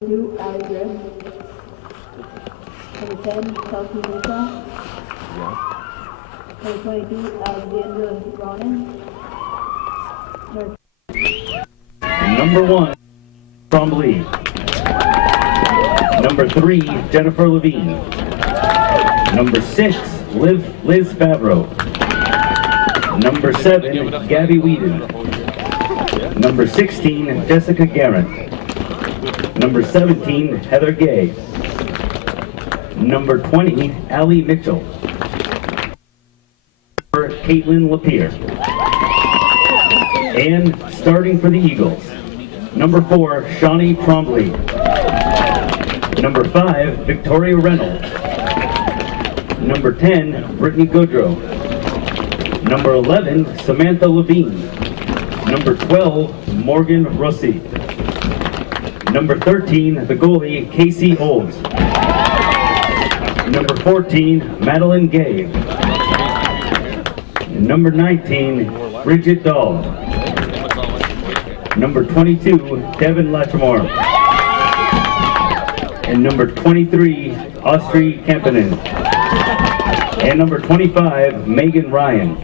2, Alger. Number 10, South Mesa. Yeah. Number 22, Alexander Ronan. Number 1, Trombley. Number 3, Jennifer Levine. Number 6, Liz Favreau. Number 7, Gabby Whedon. Number 16, Jessica Garrett. Number 17, Heather Gay. Number 20, Allie Mitchell. Number Caitlin Lapierre. And starting for the Eagles, number 4, Shawnee Trombley. Number 5, Victoria Reynolds. Number 10, Brittany Goodrow. Number 11, Samantha Levine. Number 12, Morgan Rossi. Number 13, the goalie, Casey Olds. Number 14, Madeline Gay. Number 19, Bridget Dahl. Number 22, Devin Latrimore. And number 23, Austri Kampanen. And number 25, Megan Ryan.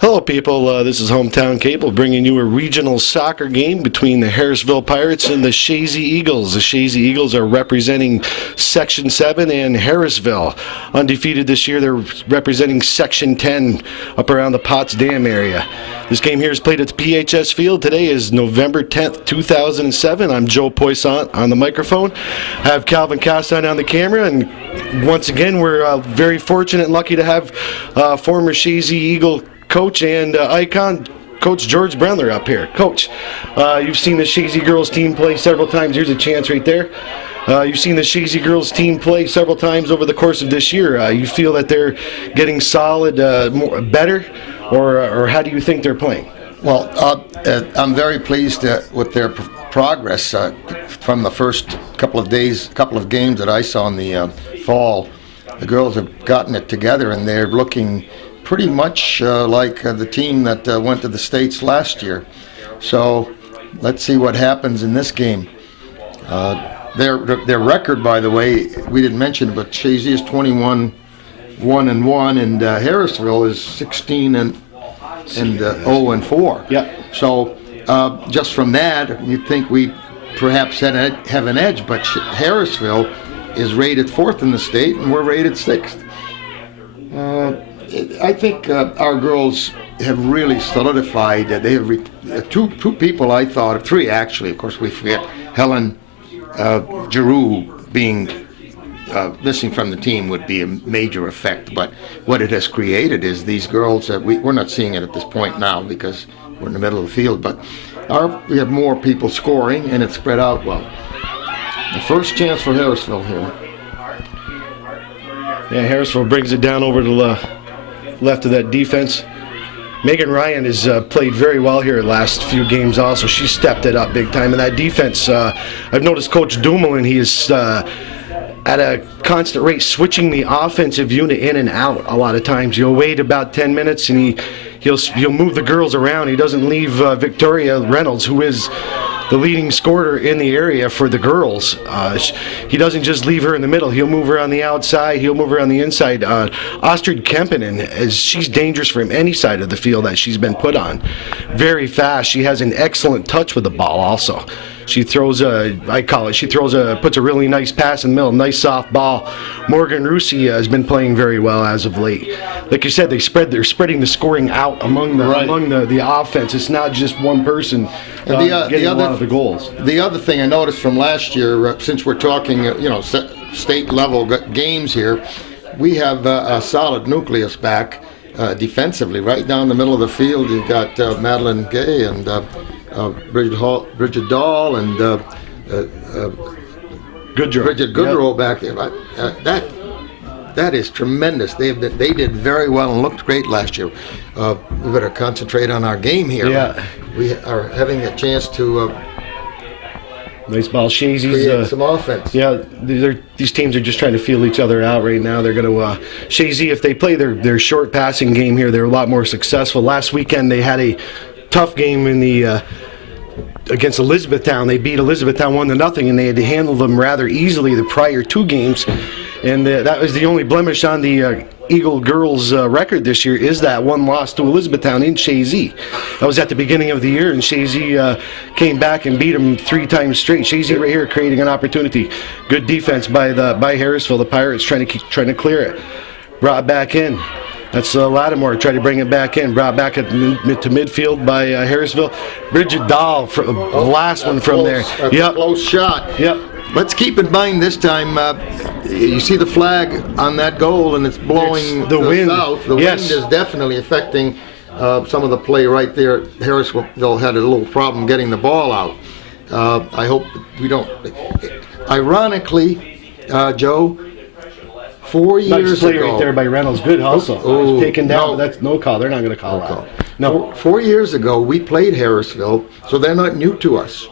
Hello, people. This is Hometown Cable bringing you a regional soccer game between the Harrisville Pirates and the Chazy Eagles. The Chazy Eagles are representing Section 7 and Harrisville. Undefeated this year, they're representing Section 10 up around the Potsdam area. This game here is played at the PHS Field. Today is November 10th, 2007. I'm Joe Poissant on the microphone. I have Calvin Castan on the camera, and once again, we're very fortunate and lucky to have former Chazy Eagle coach and icon, Coach George Brendler up here. Coach, you've seen the Chazy girls team play several times. Here's a chance right there. You've seen the Chazy girls team play several times over the course of this year. You feel that they're getting solid, better, or how do you think they're playing? Well, I'm very pleased with their progress from the first couple of games that I saw in the fall. The girls have gotten it together, and they're looking pretty much like the team that went to the States last year. So let's see what happens in this game. Their record, by the way, we didn't mention, but Chazy is 21-1-1, and Harrisville is 16-0-4. Yeah. So just from that, you'd think we perhaps have an edge, but Harrisville is rated 4th in the state, and we're rated 6th. I think our girls have really solidified that they have two people, I thought, 3 actually. Of course, we forget Helen Giroux being missing from the team would be a major effect. But what it has created is these girls, we're not seeing it at this point now because we're in the middle of the field, but we have more people scoring, and it's spread out well. The first chance for Harrisville here. Yeah, Harrisville brings it down over to the left of that defense. Megan Ryan has played very well here the last few games also. She stepped it up big time. And that defense, I've noticed Coach Dumoulin, he is at a constant rate switching the offensive unit in and out a lot of times. You'll wait about 10 minutes and he'll move the girls around. He doesn't leave Victoria Reynolds, who is the leading scorer in the area for the girls. He doesn't just leave her in the middle. He'll move her on the outside. He'll move her on the inside. Astrid Kempinen, she's dangerous from any side of the field that she's been put on. Very fast. She has an excellent touch with the ball also. She throws puts a really nice pass in the middle, nice soft ball. Morgan Russi has been playing very well as of late. Like you said, they're spreading the scoring out among the offense. It's not just one person getting a lot of the goals. The other thing I noticed from last year, since we're talking, state level games here, we have a solid nucleus back defensively. Right down the middle of the field, you've got Madeline Gay and Bridget Dahl and Bridget Goodrow back there. That is tremendous. They did very well and looked great last year. We better concentrate on our game here. Yeah. We are having a chance to nice ball. Chazy's create some offense. Yeah, these teams are just trying to feel each other out right now. They're going to Chazy, if they play their short passing game here, they're a lot more successful. Last weekend they had a tough game in the against Elizabethtown. They beat Elizabethtown 1-0, and they had to handle them rather easily the prior 2 games. And that was the only blemish on the Eagle girls' record this year, is that one loss to Elizabethtown in Chazy. That was at the beginning of the year, and Chazy came back and beat them 3 times straight. Chazy right here creating an opportunity. Good defense by Harrisville. The Pirates trying to clear it. Brought back in. That's Lattimore tried to bring it back in. Brought back to midfield by Harrisville. Bridget Dahl, the last one from there. Yep. Close shot. Yep. Let's keep in mind this time, you see the flag on that goal, and it's blowing the wind. South. The Yes. wind is definitely affecting some of the play right there. Harrisville had a little problem getting the ball out. I hope we don't. Ironically, Joe, 4 years Nice play ago. right there by Reynolds. Good hustle. Oh, Taken down. no. That's no call. They're not going to call that. No. 4 years ago, we played Harrisville, so they're not new to us.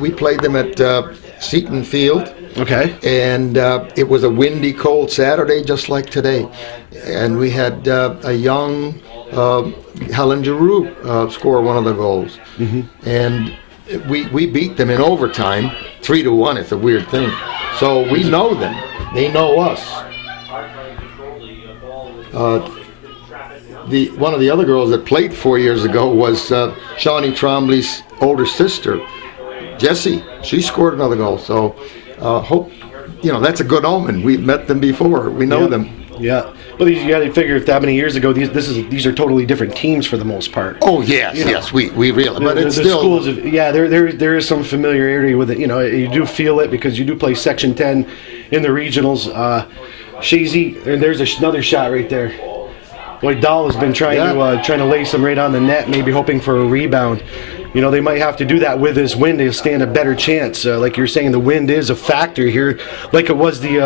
We played them at Seton Field. Okay. And it was a windy, cold Saturday, just like today. And we had a young Helen Giroux score one of the goals. Mm-hmm. And we beat them in overtime, 3-1. It's a weird thing. So we know them. They know us. One of the other girls that played 4 years ago was Shawnee Trombley's older sister, Jessie. She scored another goal. So hope, that's a good omen. We've met them before. We know them. Yeah. Well, you got to figure if that many years ago, these are totally different teams for the most part. Oh yes, we really. But it's still schools. There is some familiarity with it. You do feel it because you do play Section 10 in the regionals. Chazy, and there's another shot right there. Boy, Dahl has been trying to lay some right on the net, maybe hoping for a rebound. They might have to do that with this wind to stand a better chance. Like you're saying, the wind is a factor here, like it was the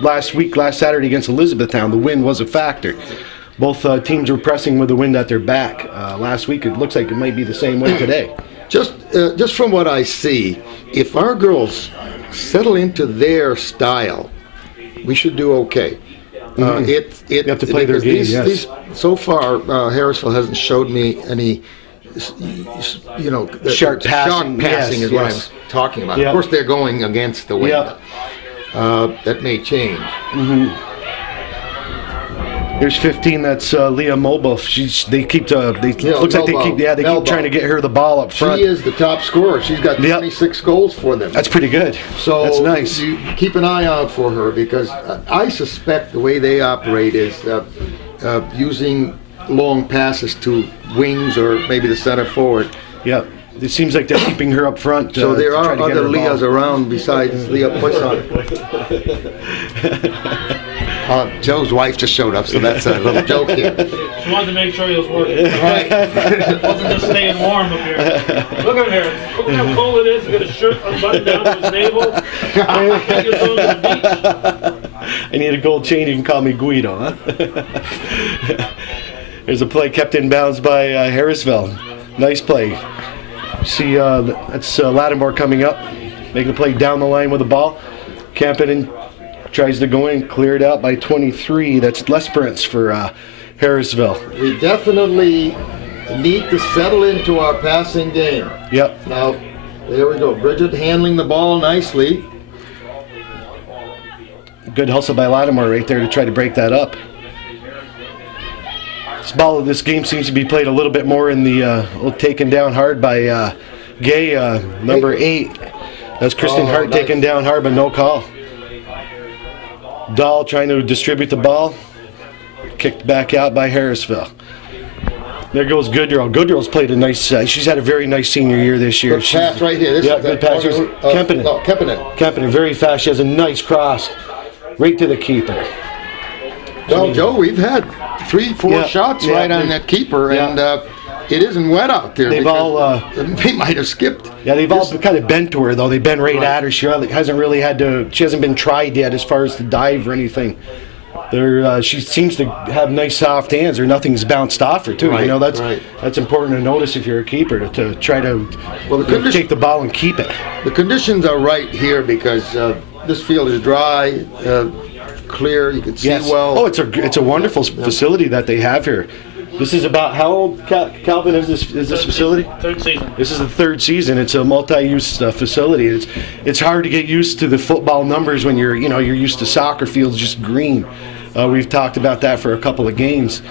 last Saturday against Elizabethtown. The wind was a factor. Both teams were pressing with the wind at their back. Last week, it looks like it might be the same way today. Just from what I see, if our girls settle into their style, we should do okay. Mm-hmm. You have to play their game, yes. So far, Harrisville hasn't showed me any, sharp passing is what I'm talking about. Yep. Of course, they're going against the wind. Yep. That may change. Mm-hmm. There's 15. That's Leah Mobile. They keep. Looks like they keep. Yeah, they keep trying to get her the ball up front. She is the top scorer. She's got 26 goals for them. That's pretty good. So that's nice. You keep an eye out for her, because I suspect the way they operate is using long passes to wings or maybe the center forward. Yep. It seems like they're keeping her up front. So there are other Leahs around besides Leah Poisson. Joe's wife just showed up, so that's a little joke here. She wanted to make sure he was working. Right. Wasn't just staying warm up here. Look at here. Look at how cold it is. He's got a shirt unbuttoned down to his navel. I think he's going to the beach. I need a gold chain. You can call me Guido, huh? There's a play kept in bounds by Harrisville. Nice play. See, that's Lattimore coming up, making a play down the line with the ball. Campbell tries to go in, cleared out by 23. That's less sprints for Harrisville. We definitely need to settle into our passing game. Yep. Now, there we go. Bridget handling the ball nicely. Good hustle by Lattimore right there to try to break that up. This game seems to be played a little bit more in the taken down hard by Gay, number 8. That's Kristen Hart nice. taken down hard, but no call. Dahl trying to distribute the ball. Kicked back out by Harrisville. There goes Goodrow. Goodrow's played a nice. She's had a very nice senior year this year. Good pass right here. This is good pass. Kempinen. Kempinen, very fast. She has a nice cross right to the keeper. Well, Joe, we've had 3-4 shots right on that keeper, and it isn't wet out there. They've all they might have skipped. Yeah, they've all kind of bent to her though. They've been right at her. She hasn't really had to. She hasn't been tried yet as far as to dive or anything. She seems to have nice soft hands, or nothing's bounced off her too. Right, you know, that's important to notice if you're a keeper to try to take the ball and keep it. The conditions are right here because this field is dry, clear. You can see well. Oh, it's a wonderful facility that they have here. This is about how old, Calvin, is this facility? Third season. This is the third season. It's a multi-use facility. It's hard to get used to the football numbers when you're used to soccer fields just green. We've talked about that for a couple of games,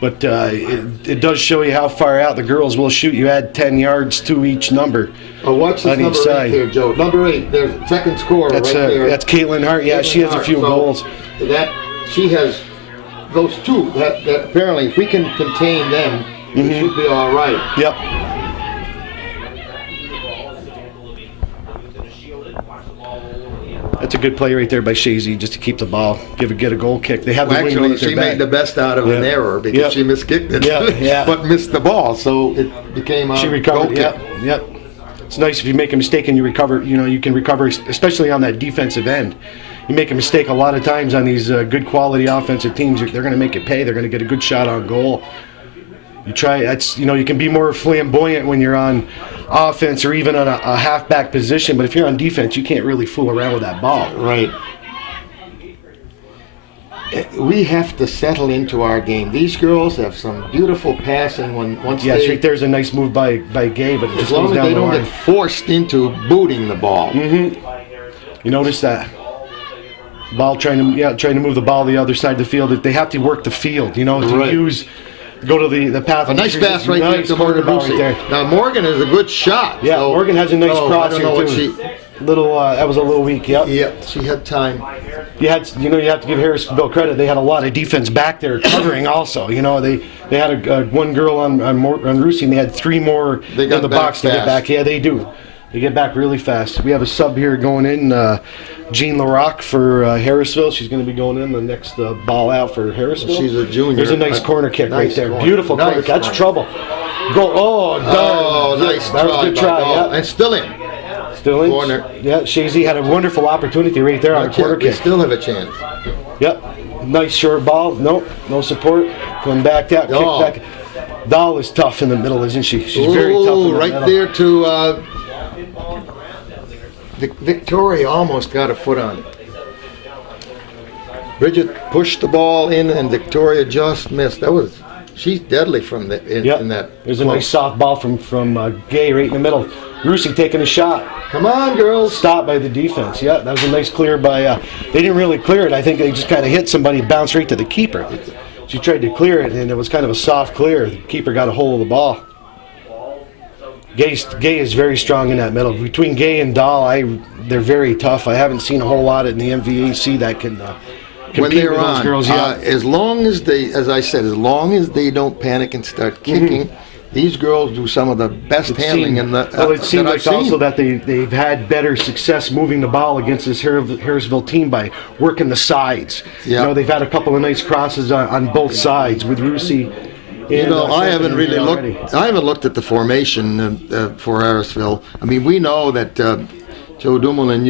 but it does show you how far out the girls will shoot. You add 10 yards to each number. Oh, watch this number 8 here, Joe. Number 8, there's second scorer right there. That's Caitlin Hart. Yeah, she has a few goals. She has those two. That apparently, if we can contain them, we should be all right. Yep. That's a good play right there by Chazy, just to keep the ball, get a goal kick. They have the wing actually, she made the best out of an error because she miskicked it, but missed the ball, so it became a goal kick. Yep. It's nice if you make a mistake and you recover. You can recover, especially on that defensive end. You make a mistake a lot of times on these good quality offensive teams. They're going to make it pay. They're going to get a good shot on goal. You try. You can be more flamboyant when you're on offense or even on a halfback position. But if you're on defense, you can't really fool around with that ball. Right. We have to settle into our game. These girls have some beautiful passing once yes, right there's a nice move by Gay, but it just goes down the line. As long as they don't get forced into booting the ball. You notice that. Ball trying to move the ball the other side of the field. They have to work the field, go to the path. A nice pass right there to Morgan Brucey. Now Morgan is a good shot. Yeah, so, Morgan has a nice cross here too. That was a little weak. Yep. Yeah, she had time. You have to give Harrisville credit. They had a lot of defense back there covering. Also, they had one girl on Rusi, and they had 3 more in the box to get back. Yeah, they do. They get back really fast. We have a sub here going in, Jean LaRock for Harrisville. She's going to be going in the next ball out for Harrisville. She's a junior. There's a nice corner kick right there. Beautiful corner kick. That's trouble. Go. Oh, darn. Oh, nice That was a good try. Yeah. And still in. Still in. Corner. Yeah, Chazy had a wonderful opportunity right there on a corner kick. We still have a chance. Yep. Nice short ball. Nope. No support. Coming back out. Kick back. Dahl is tough in the middle, isn't she? She's very tough in the right middle. There to... Victoria almost got a foot on it. Bridget pushed the ball in, and Victoria just missed. She's deadly from in that. There's a nice soft ball from Gay right in the middle. Rusi taking a shot. Come on, girls. Stopped by the defense. Yeah, that was a nice clear by. They didn't really clear it. I think they just kind of hit somebody, bounced right to the keeper. She tried to clear it, and it was kind of a soft clear. The keeper got a hold of the ball. Gay is very strong in that middle. Between Gay and Dahl, they're very tough. I haven't seen a whole lot in the MVAC that can When compete they're with those on, girls yet. as long as they, as I said, as long as they don't panic and start kicking, these girls do some of the best handling in the. Well, it seems that I've like seen. also that they've had better success moving the ball against this Harrisville team by working the sides. Yeah. You know, they've had a couple of nice crosses on both sides with Rusi. You know, I haven't really already. looked. I haven't looked at the formation for Harrisville. I mean, we know that Joe Dumoulin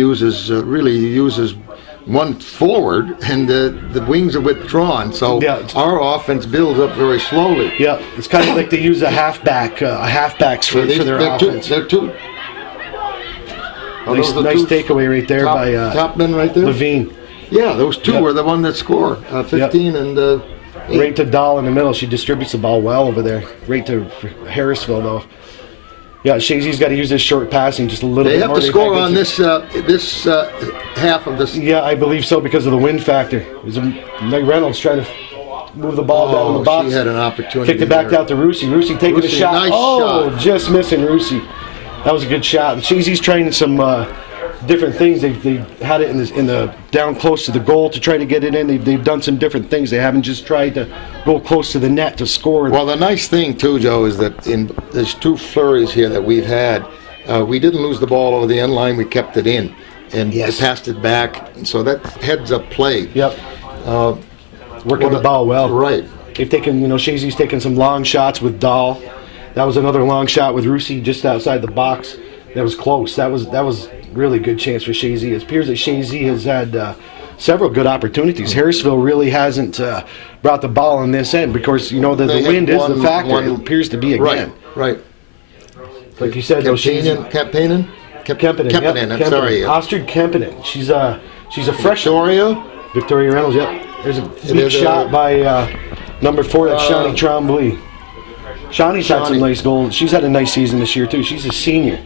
really uses one forward, and the wings are withdrawn. So Yeah. our offense builds up very slowly. Yeah, it's kind of like they use halfbacks for their offense. They're two. Oh, Nice, those are nice two takeaway right there top, by top men right there. Levine. Yeah, those two Yep. were the one that score. 15 and 8. Right to Dahl in the middle. She distributes the ball well over there. Right to Harrisville, though. Yeah, Chazy's got to use this short passing just a little They bit have more. to score on this half of this. Yeah, I believe so because of the wind factor. Meg Reynolds trying to move the ball down in the box. She had an opportunity. Kicked it back there. out to Rusi. Rusi taking a Rusi, shot. nice oh, shot. just missing Rusi. That was a good shot. Chazy's trying some different things. They've had it in the down close to the goal to try to get it in. They've done some different things. They haven't just tried to go close to the net to score. Well, the nice thing too, Joe, is that there's two flurries here that we've had. We didn't lose the ball over the end line. We kept it in, and Yes. passed it back. So that heads-up play. Yep. Working the ball well. Right. If they can, Chazy's taking some long shots with Dahl. That was another long shot with Rusi just outside the box. That was close. That was really good chance for Chazy. It appears that Chazy has had several good opportunities. Harrisville really hasn't brought the ball on this end because the They wind had is the factor. one- It appears to be again. Right. Like you said, though, Kempinen. Kempinen. Kempinen. I'm sorry. Astrid Kempinen. She's a freshman. Victoria Reynolds. Yep. There's a big There's shot by number 4. That's Shawnee Trombley. Shawnee's had some nice goals. She's had a nice season this year too. She's a senior.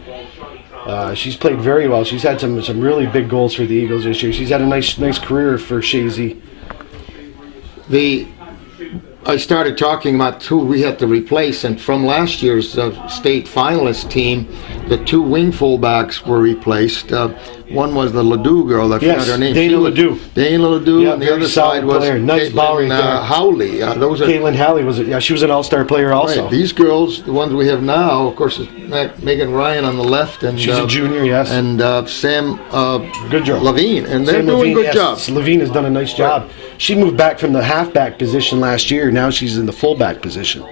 She's played very well. She's had some really big goals for the Eagles this year. She's had a nice career for Chazy. I started talking about who we had to replace, and from last year's state finalist team, the two wing fullbacks were replaced. One was the Ledoux girl, I forgot Yes, her name. Dana She was- Ledoux. Dana Ledoux, Yeah, and the very other solid side was player. Nice ball right Caitlin there. Howley. Those are Caitlin Halley she was an all-star player also. right. These girls, the ones we have now, of course, is Megan Ryan on the left, and She's a junior, yes. and Sam Good job. Levine, and they're Sam doing Levine, good yes. job. Levine has done a nice job. She moved back from the halfback position last year. Now she's in the fullback position.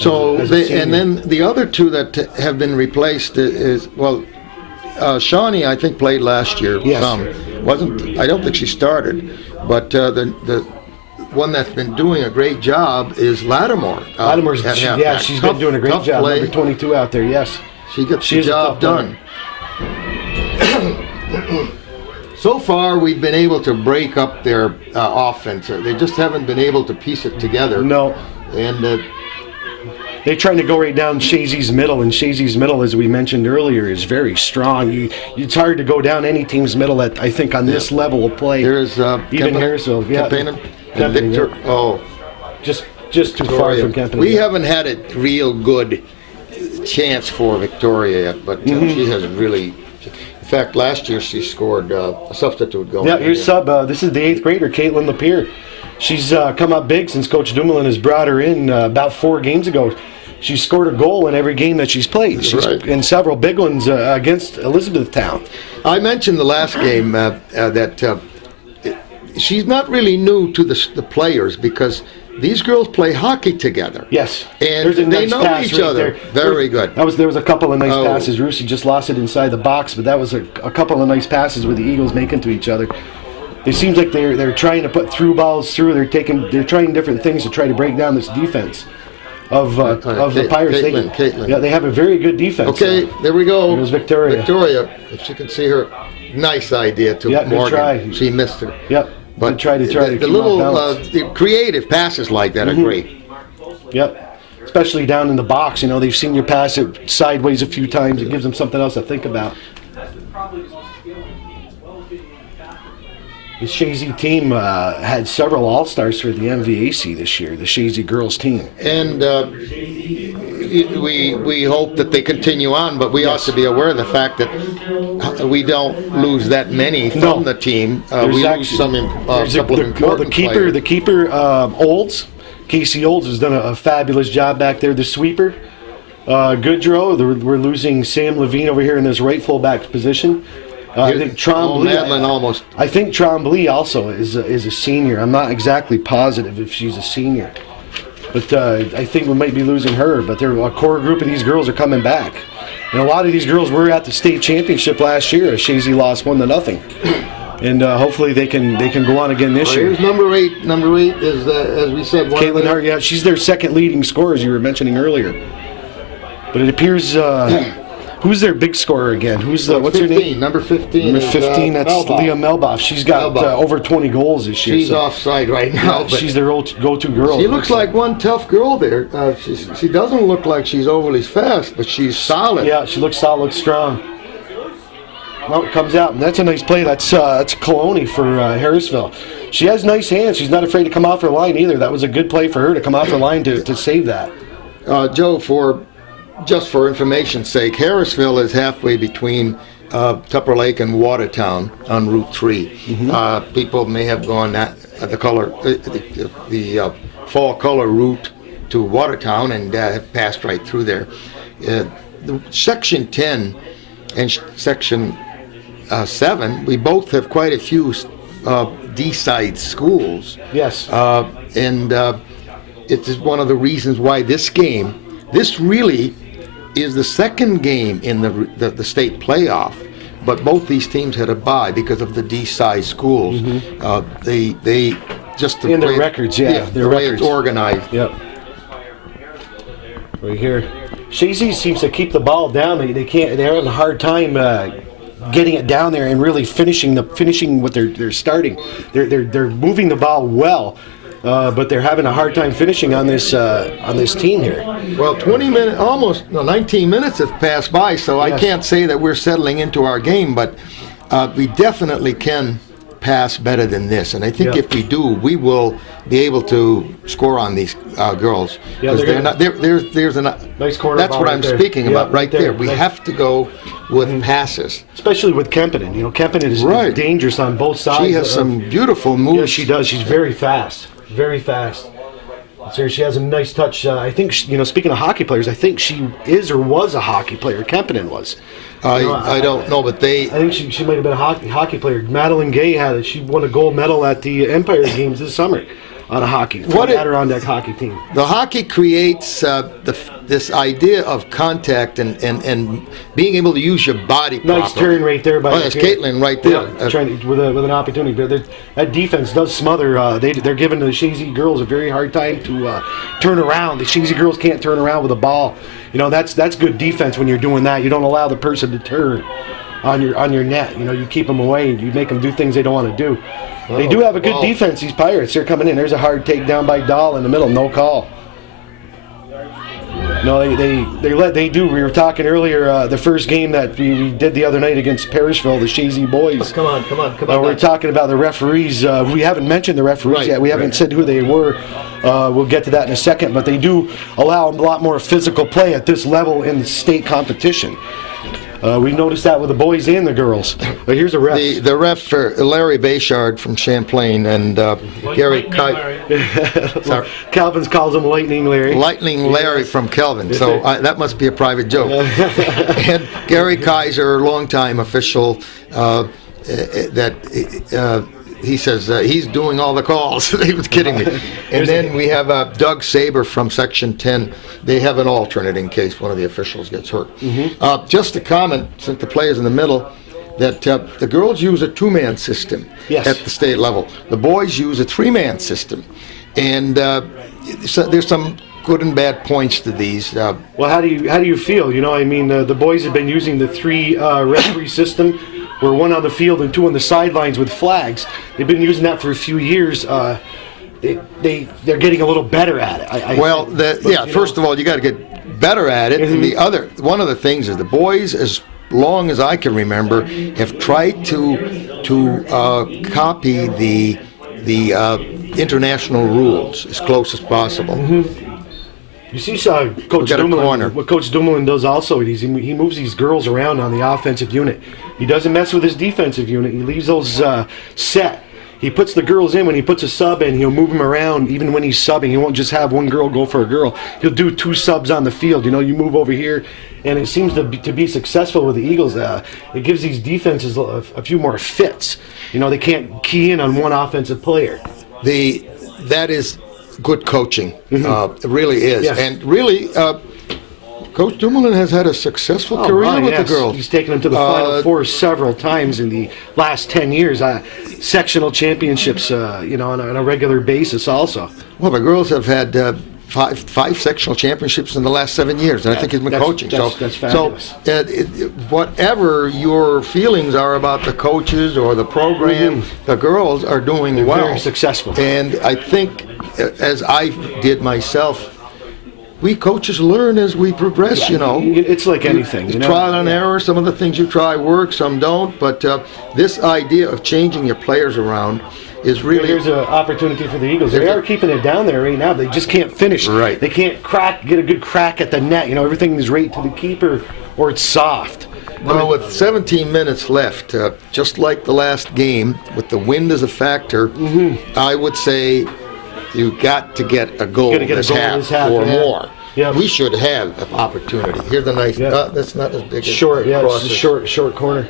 So, as a senior. and then the other two that have been replaced is Shawnee, I think, played last year. Yes. I don't think she started, but the one that's been doing a great job is Lattimore. Lattimore's, at she's halfback. been doing a great Tough job. play. Number 22 out there, yes. She gets She the is a job tough done. So far, we've been able to break up their offense. They just haven't been able to piece it together. No. And They're trying to go right down Chazy's middle, and Chazy's middle, as we mentioned earlier, is very strong. It's hard to go down any team's middle at, I think, on this level of play. there's even Harrisville, yeah. Kempinen and Kempinen, Victor. yeah. Oh, Just too far from Kempinen. we haven't had a real good chance for Victoria yet, but she has really. In fact, last year she scored a substitute goal. Yeah, here's this is the 8th grader, Caitlin Lapierre. She's come up big since Coach Dumoulin has brought her in about 4 games ago. She's scored a goal in every game that she's played. She's Right. in several big ones against Elizabethtown. I mentioned the last game that she's not really new to the players because these girls play hockey together. Yes, And there's a they nice know pass each right other. there. Very good. There was a couple of nice Oh. passes. Rusi just lost it inside the box, but that was a couple of nice passes with the Eagles making to each other. It seems like they're trying to put through balls through. They're trying different things to try to break down this defense of the Pirates. Caitlin. Yeah, they have a very good defense. Okay, there we go. Here's Victoria. Victoria, if you can see her, nice idea to Yeah, good Morgan. try. She missed her. Yep. But They try to the keep little off balance. the creative passes like that are great. Yep. Especially down in the box. They've seen you pass it sideways a few times. It gives them something else to think about. The Chazy team had several All-Stars for the MVAC this year, the Chazy girls team. And we hope that they continue on, but we ought to be aware of the fact that we don't lose that many from the team. We lose some couple of important players. The keeper, Olds, Casey Olds, has done a fabulous job back there. The sweeper, Goodrow. We're losing Sam Levine over here in this right fullback position. I think Trombley. I think Trombley also is a senior. I'm not exactly positive if she's a senior, but I think we might be losing her. But a core group of these girls are coming back, and a lot of these girls were at the state championship last year. Chazy lost 1-0, and hopefully they can go on again this year. Here's number 8. Number 8 is, as we said, Caitlin Hart. Yeah, she's their second leading scorer, as you were mentioning earlier. But it appears. Who's their big scorer again? What's her name? Number 15. Number 15, that's Melboff. Leah Melboff. She's got over 20 goals this year. She's offside right now. Yeah, she's their go-to girl. She looks like one tough girl there. She doesn't look like she's overly fast, but she's solid. Yeah, she looks solid, looks strong. Well, it comes out, and that's a nice play. That's Coloni for Harrisville. She has nice hands. She's not afraid to come off her line either. That was a good play for her to come off her line to save that. Joe, just for information's sake, Harrisville is halfway between Tupper Lake and Watertown on Route 3. Mm-hmm. People may have gone the fall color route to Watertown and have passed right through there. Section 10 and Section 7, we both have quite a few D-side schools. Yes. And it is one of the reasons why this really is the second game in the state playoff, but both these teams had a bye because of the D-size schools. Mm-hmm. They just in their records, the way it's organized. Yep. Right here, Chazy seems to keep the ball down. They can't. They're having a hard time getting it down there and really finishing what they're starting. They're moving the ball well. But they're having a hard time finishing on this team here. Well, 19 minutes have passed by, so yes. I can't say that we're settling into our game, but we definitely can pass better than this. And I think if we do, we will be able to score on these girls. Because there's a nice corner. That's what I'm speaking about right there. We have to go with passes, especially with Kempinen. Kempinen is dangerous on both sides. She has some beautiful moves. Yes, she does. She's very fast. Very fast. So she has a nice touch. I think, speaking of hockey players, I think she is or was a hockey player. Kempinen was. I don't know, but I think she might have been a hockey player. Madeline Gay she won a gold medal at the Empire Games this summer on a hockey. Adirondack hockey team. The hockey creates this idea of contact and being able to use your body properly. Nice turn right there by that's Caitlin right there. Yeah, trying with an opportunity. That defense does smother. They're giving the Chazy girls a very hard time to turn around. The Chazy girls can't turn around with a ball. That's good defense when you're doing that. You don't allow the person to turn on your net. You keep them away. You make them do things they don't want to do. They do have a good defense, these Pirates. They're coming in. There's a hard takedown by Dahl in the middle. No call. No, they do. We were talking earlier, the first game that we did the other night against Parrishville, the Chazy boys. Come on. We're talking about the referees. We haven't mentioned the referees yet. We haven't said who they were. We'll get to that in a second. But they do allow a lot more physical play at this level in the state competition. We noticed that with the boys and the girls. But here's a ref. The ref for Larry Bayshard from Champlain and Gary Calvin calls him Lightning Larry. Lightning Larry from Kelvin. So that must be a private joke. And Gary Kaiser, longtime official, he says he's doing all the calls. He was kidding me. And then we have Doug Saber from Section 10. They have an alternate in case one of the officials gets hurt. Mm-hmm. Just a comment, since the play is in the middle, that the girls use a two-man system at the state level. The boys use a three-man system. And so there's some good and bad points to these. Well, how do you feel? The boys have been using the three referee system, where one on the field and two on the sidelines with flags. They've been using that for a few years. They're getting a little better at it. First of all, you got to get better at it. Mm-hmm. And one of the things is the boys, as long as I can remember, have tried to copy the international rules as close as possible. You see, Coach got a corner. Dumoulin. What Coach Dumoulin does also is he moves these girls around on the offensive unit. He doesn't mess with his defensive unit. He leaves those set. He puts the girls in. When he puts a sub in, he'll move them around. Even when he's subbing, he won't just have one girl go for a girl. He'll do 2 subs on the field. You know, you move over here, and it seems to be successful with the Eagles. It gives these defenses a few more fits. You know, they can't key in on one offensive player. That is good coaching. It really is. Yes. And really, Coach Dumoulin has had a successful career with the girls. He's taken them to the Final Four several times in the last 10 years. Sectional championships, on a regular basis also. Well, the girls have had five sectional championships in the last 7 years, and I think he's been coaching. That's fabulous. So whatever your feelings are about the coaches or the program, the girls are doing well. Very successful. And I think, as I did myself, we coaches learn as we progress, you know. It's like anything, you know. Trial and error. Some of the things you try work, some don't. But this idea of changing your players around is really... Here's an opportunity for the Eagles. They are keeping it down there right now. They just can't finish. Right. They can't get a good crack at the net. You know, everything is right to the keeper or it's soft. Well, with 17 minutes left, just like the last game, with the wind as a factor, I would say you got to get a goal this half or more. Yeah. We should have an opportunity. Here's the nice. That's not as big. Short, it's a short corner.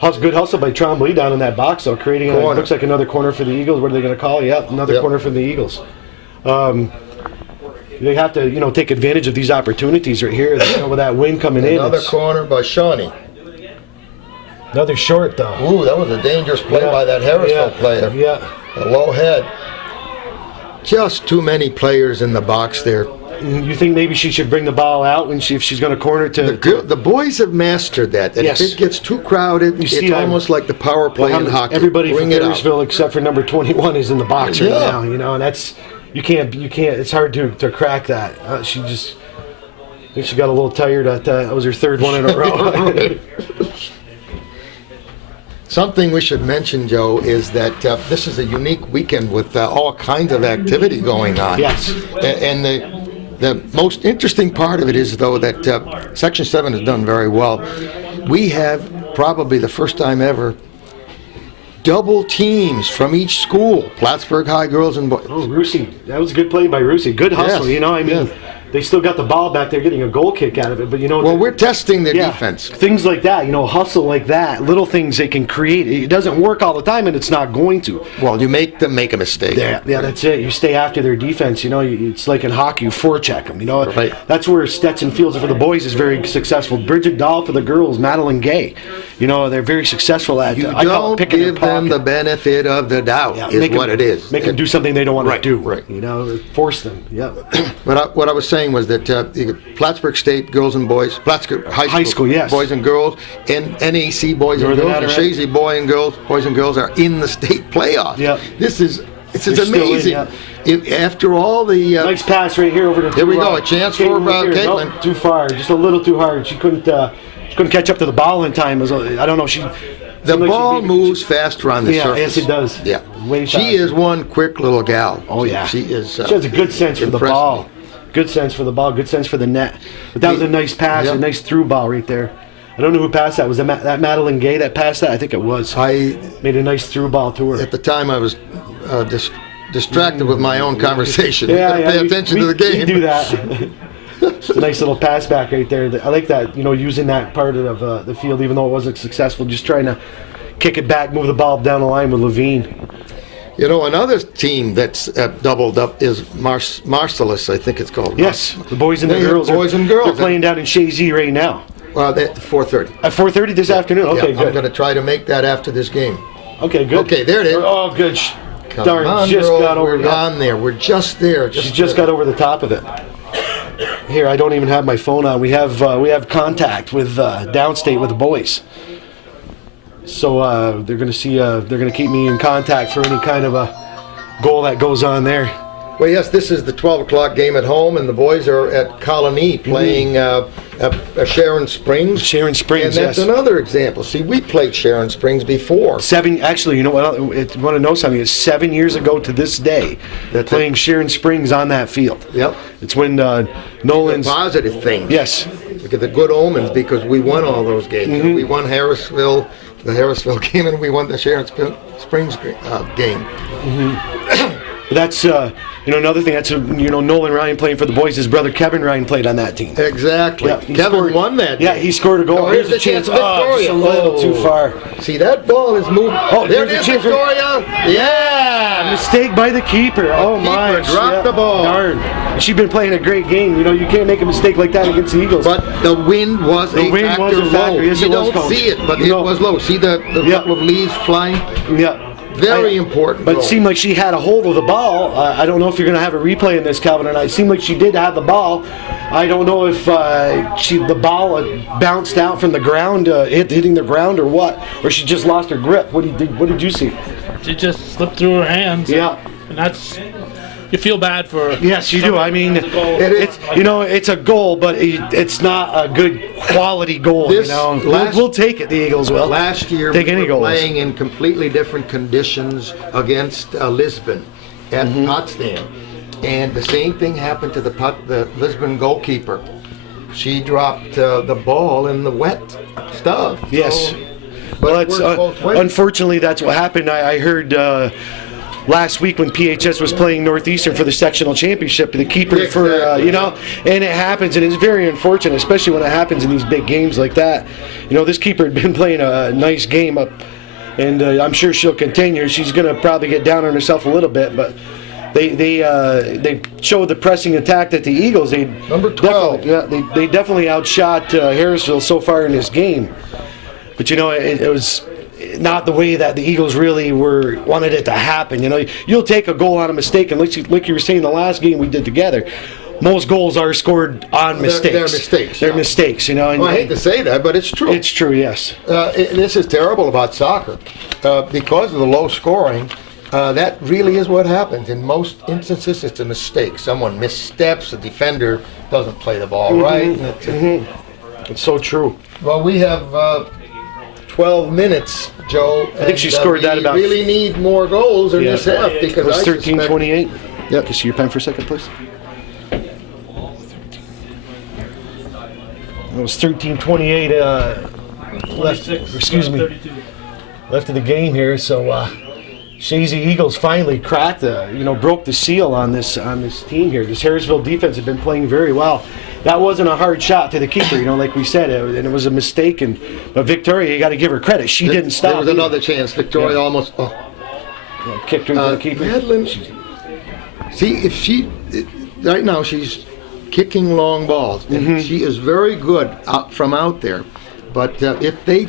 Good hustle by Trombley down in that box, though, creating looks like another corner for the Eagles. What are they going to call? Yep, another corner for the Eagles. They have to, take advantage of these opportunities right here. With that wind coming in. Another corner by Shawnee. Another short, though. Ooh, that was a dangerous play by that Harrisville player. Yeah. A low head. Just too many players in the box there. You think maybe she should bring the ball out if she's going to corner to... The boys have mastered that. If it gets too crowded, it's almost like the power play in hockey. Everybody from Harrisville except for number 21 is in the box right now, and that's... You can't, it's hard to crack that. I think she got a little tired at that. That was her third one in a row. Something we should mention, Joe, is that this is a unique weekend with all kinds of activity going on. Yes. And the most interesting part of it is, though, that Section 7 has done very well. We have probably the first time ever double teams from each school, Plattsburgh High girls and boys. Oh, Rusi. That was a good play by Rusi. Good hustle, They still got the ball back there getting a goal kick out of it, but Well, we're testing their defense. Things like that, hustle like that, little things they can create. It doesn't work all the time, and it's not going to. Well, you make them make a mistake. Yeah, that's it. You stay after their defense. It's like in hockey, you forecheck them. Right. That's where Stetson Fields for the boys is very successful. Bridget Dahl for the girls, Madeline Gay. They're very succcesul at. You don't give them the benefit of the doubt. Is what it is. Make them do something they don't want to do. Right. Force them. Yeah. But what I was saying was that Plattsburgh State girls and boys, Plattsburgh High School yes. boys and girls, and NAC boys and girls, and Chazy boys and girls are in the state playoff. Yep. This is amazing. After all the nice pass right here over to. Here we go, a chance for Caitlin. Nope, too far, just a little too hard. She couldn't catch up to the ball in time. I don't know. The ball moves faster on the surface. Yes, it does. Yeah, way faster. She is one quick little gal. Oh yeah, she is. She has a good sense for the ball. Good sense for the ball, good sense for the net. But that was a nice pass, a nice through ball right there. I don't know who passed that. Was that Madeline Gay that passed that? I think it was. I made a nice through ball to her. At the time, I was distracted with my own conversation. Pay attention to the game. We do that. It's a nice little pass back right there. I like that, using that part of the field, even though it wasn't successful, just trying to kick it back, move the ball down the line with Levine. Another team that's doubled up is Marcellus, I think it's called. Yes, the boys and the girls. They're playing down in Chazy right now. Well, at 4:30. At 4:30 this afternoon? Okay, good. I'm going to try to make that after this game. Okay, good. Okay, there it is. Oh, good. Come Darn, on, just girl, got over we're on there. We're just there. She just got over the top of it. Here, I don't even have my phone on. We have contact with downstate with the boys. So they're going to keep me in contact for any kind of a goal that goes on there. Well, yes, this is the 12 o'clock game at home, and the boys are at Colony playing Sharon Springs. Sharon Springs, and that's yes. another example. See, we played Sharon Springs before. Actually, you know what? I want to know something. It's 7 years ago to this day. That's playing Sharon Springs on that field. Yep. It's when Nolan's. Positive thing. Yes. Look at the good omens because we won all those games. We won Harrisville, the Harrisville game, and we won the Sharon Springs game. That's another thing. That's Nolan Ryan playing for the boys. His brother Kevin Ryan played on that team. Exactly. Yeah, Kevin won that. Yeah, game. he scored a goal. Oh, here's the chance of Victoria. Just a little too far. See, that ball is moving. Oh, there it there's is, a chance Victoria. Yeah. Mistake by the keeper. Oh my! Keeper dropped the ball. Darn. She's been playing a great game. You can't make a mistake like that against the Eagles. But the wind was a factor low. Yes, you it was, don't Coach. see it, but it was low. See the couple of leaves flying? Yeah. Very important. But goal. it seemed like she had a hold of the ball. I don't know if you're going to have a replay in this, Calvin, and it seemed like she did have the ball. I don't know if the ball bounced out from the ground, hitting the ground, or what, or she just lost her grip. What did you see? She just slipped through her hands. Yeah. And that's, you feel bad for. Yes, you do. I mean, it's a goal, but it's not a good quality goal. We'll take it. The Eagles will. Last year take we any were goals. playing in completely different conditions against Lisbon at Potsdam, and the same thing happened to the Lisbon goalkeeper. She dropped the ball in the wet stuff. Yes. So, but Well, it works both ways. unfortunately, that's what happened. I heard last week when PHS was playing Northeastern for the sectional championship, the keeper Exactly. and it happens, and it's very unfortunate, especially when it happens in these big games like that. This keeper had been playing a nice game up, and I'm sure she'll continue. She's going to probably get down on herself a little bit, but they showed the pressing attack that the Eagles, Number 12. they definitely outshot Harrisville so far in this game. But it was not the way that the Eagles really wanted it to happen. You'll take a goal on a mistake, and like you were saying the last game we did together, most goals are scored on mistakes. They're mistakes. They're mistakes, And Well, I hate to say that, but it's true. It's true, yes. This is terrible about soccer. Because of the low scoring, that really is what happens. In most instances, it's a mistake. Someone missteps, the defender doesn't play the ball right. And It's so true. well, we have 12 minutes, Joe. I think she scored that about. We really need more goals in this half because It was I suspect 13-28. Yep. Can you see your pen for a second, please? It was 13-28 left. 26, Excuse me. 32. Left of the game here, so Chazy Eagles finally cracked broke the seal on this team here. This Harrisville defense had been playing very well. That wasn't a hard shot to the keeper, like we said, and it was a mistake. But Victoria, you got to give her credit. She didn't stop. There was another chance. Victoria almost kicked her to the keeper. Madeline, see, if she right now she's kicking long balls, and she is very good from out there. But if they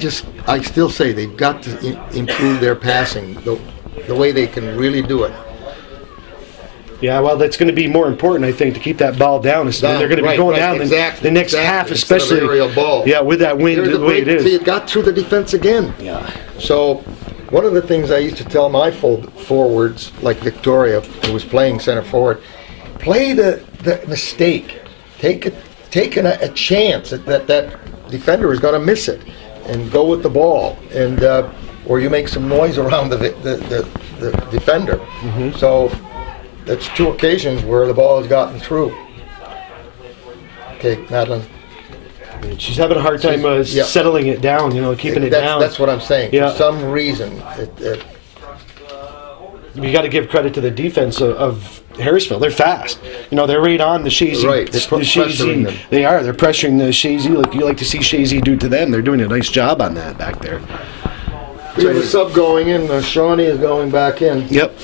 I still say they've got to improve their passing, the way they can really do it. Yeah, well, that's going to be more important, I think, to keep that ball down. They're going to be going down the next half, especially. Instead of aerial ball. Yeah, with that wind the way it is. See, it got through the defense again. Yeah. So, one of the things I used to tell my forwards, like Victoria, who was playing center forward, play the mistake. Take a chance that defender is going to miss it, and go with the ball, and or you make some noise around the defender. So. That's two occasions where the ball has gotten through. Okay, Madeline. She's having a hard time settling it down, keeping it down. That's what I'm saying. Yeah. For some reason, You got to give credit to the defense of Harrisville. They're fast. They're right on the Chazy. Right, they're pressuring them. They are. They're pressuring the Chazy like you like to see Chazy do to them. They're doing a nice job on that back there. we have a sub going in. Shawnee is going back in. Yep.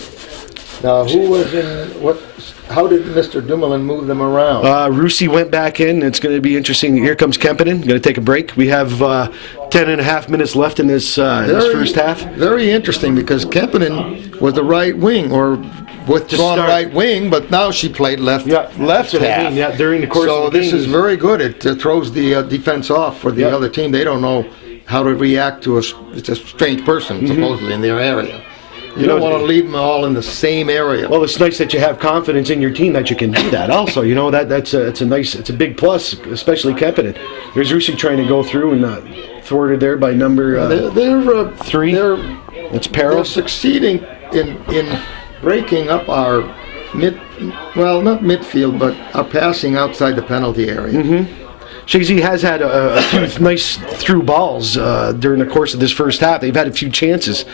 Now, who was in what? How did Mr. Dumoulin move them around? Rusi went back in. It's going to be interesting. Here comes Kempinen. Going to take a break. We have 10 and a half minutes left in this first half. Very interesting because Kempinen was the right wing or withdrawn right wing, but now she played left half. Yeah, during the course so of the game. this is very good. It throws the defense off for the other team. They don't know how to react to it's a strange person supposedly in their area. You don't want to leave them all in the same area. Well, it's nice that you have confidence in your team that you can do that. Also, you know that's a big plus, especially Kempinen. There's Rusi trying to go through and thwarted there by number They're 3. It's they're Peril. succeeding in breaking up our not midfield, but our passing outside the penalty area. Chazy has had a few nice through balls during the course of this first half. They've had a few chances,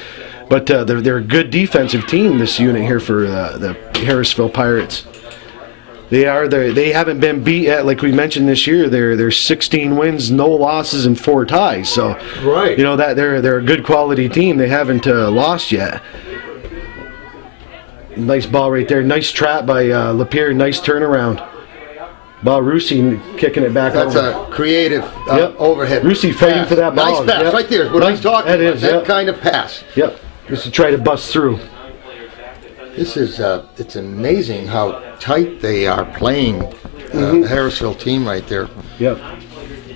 but they're a good defensive team, this unit here for the Harrisville Pirates. They haven't been beat yet, like we mentioned this year. They're 16 wins, no losses, and 4 ties. So, Right. you know that they're a good quality team. They haven't lost yet. Nice ball right there. Nice trap by Lapierre. Nice turnaround. Ball Rusi kicking it back That's over. a creative Yep. overhead. Rusi fighting pass. for that ball. Nice pass Yep. right there. Is what I'm talking That about. is, That yep. kind of pass. Yep. Just to try to bust through. This is it's amazing how tight they are playing. The Harrisville team right there. Yep.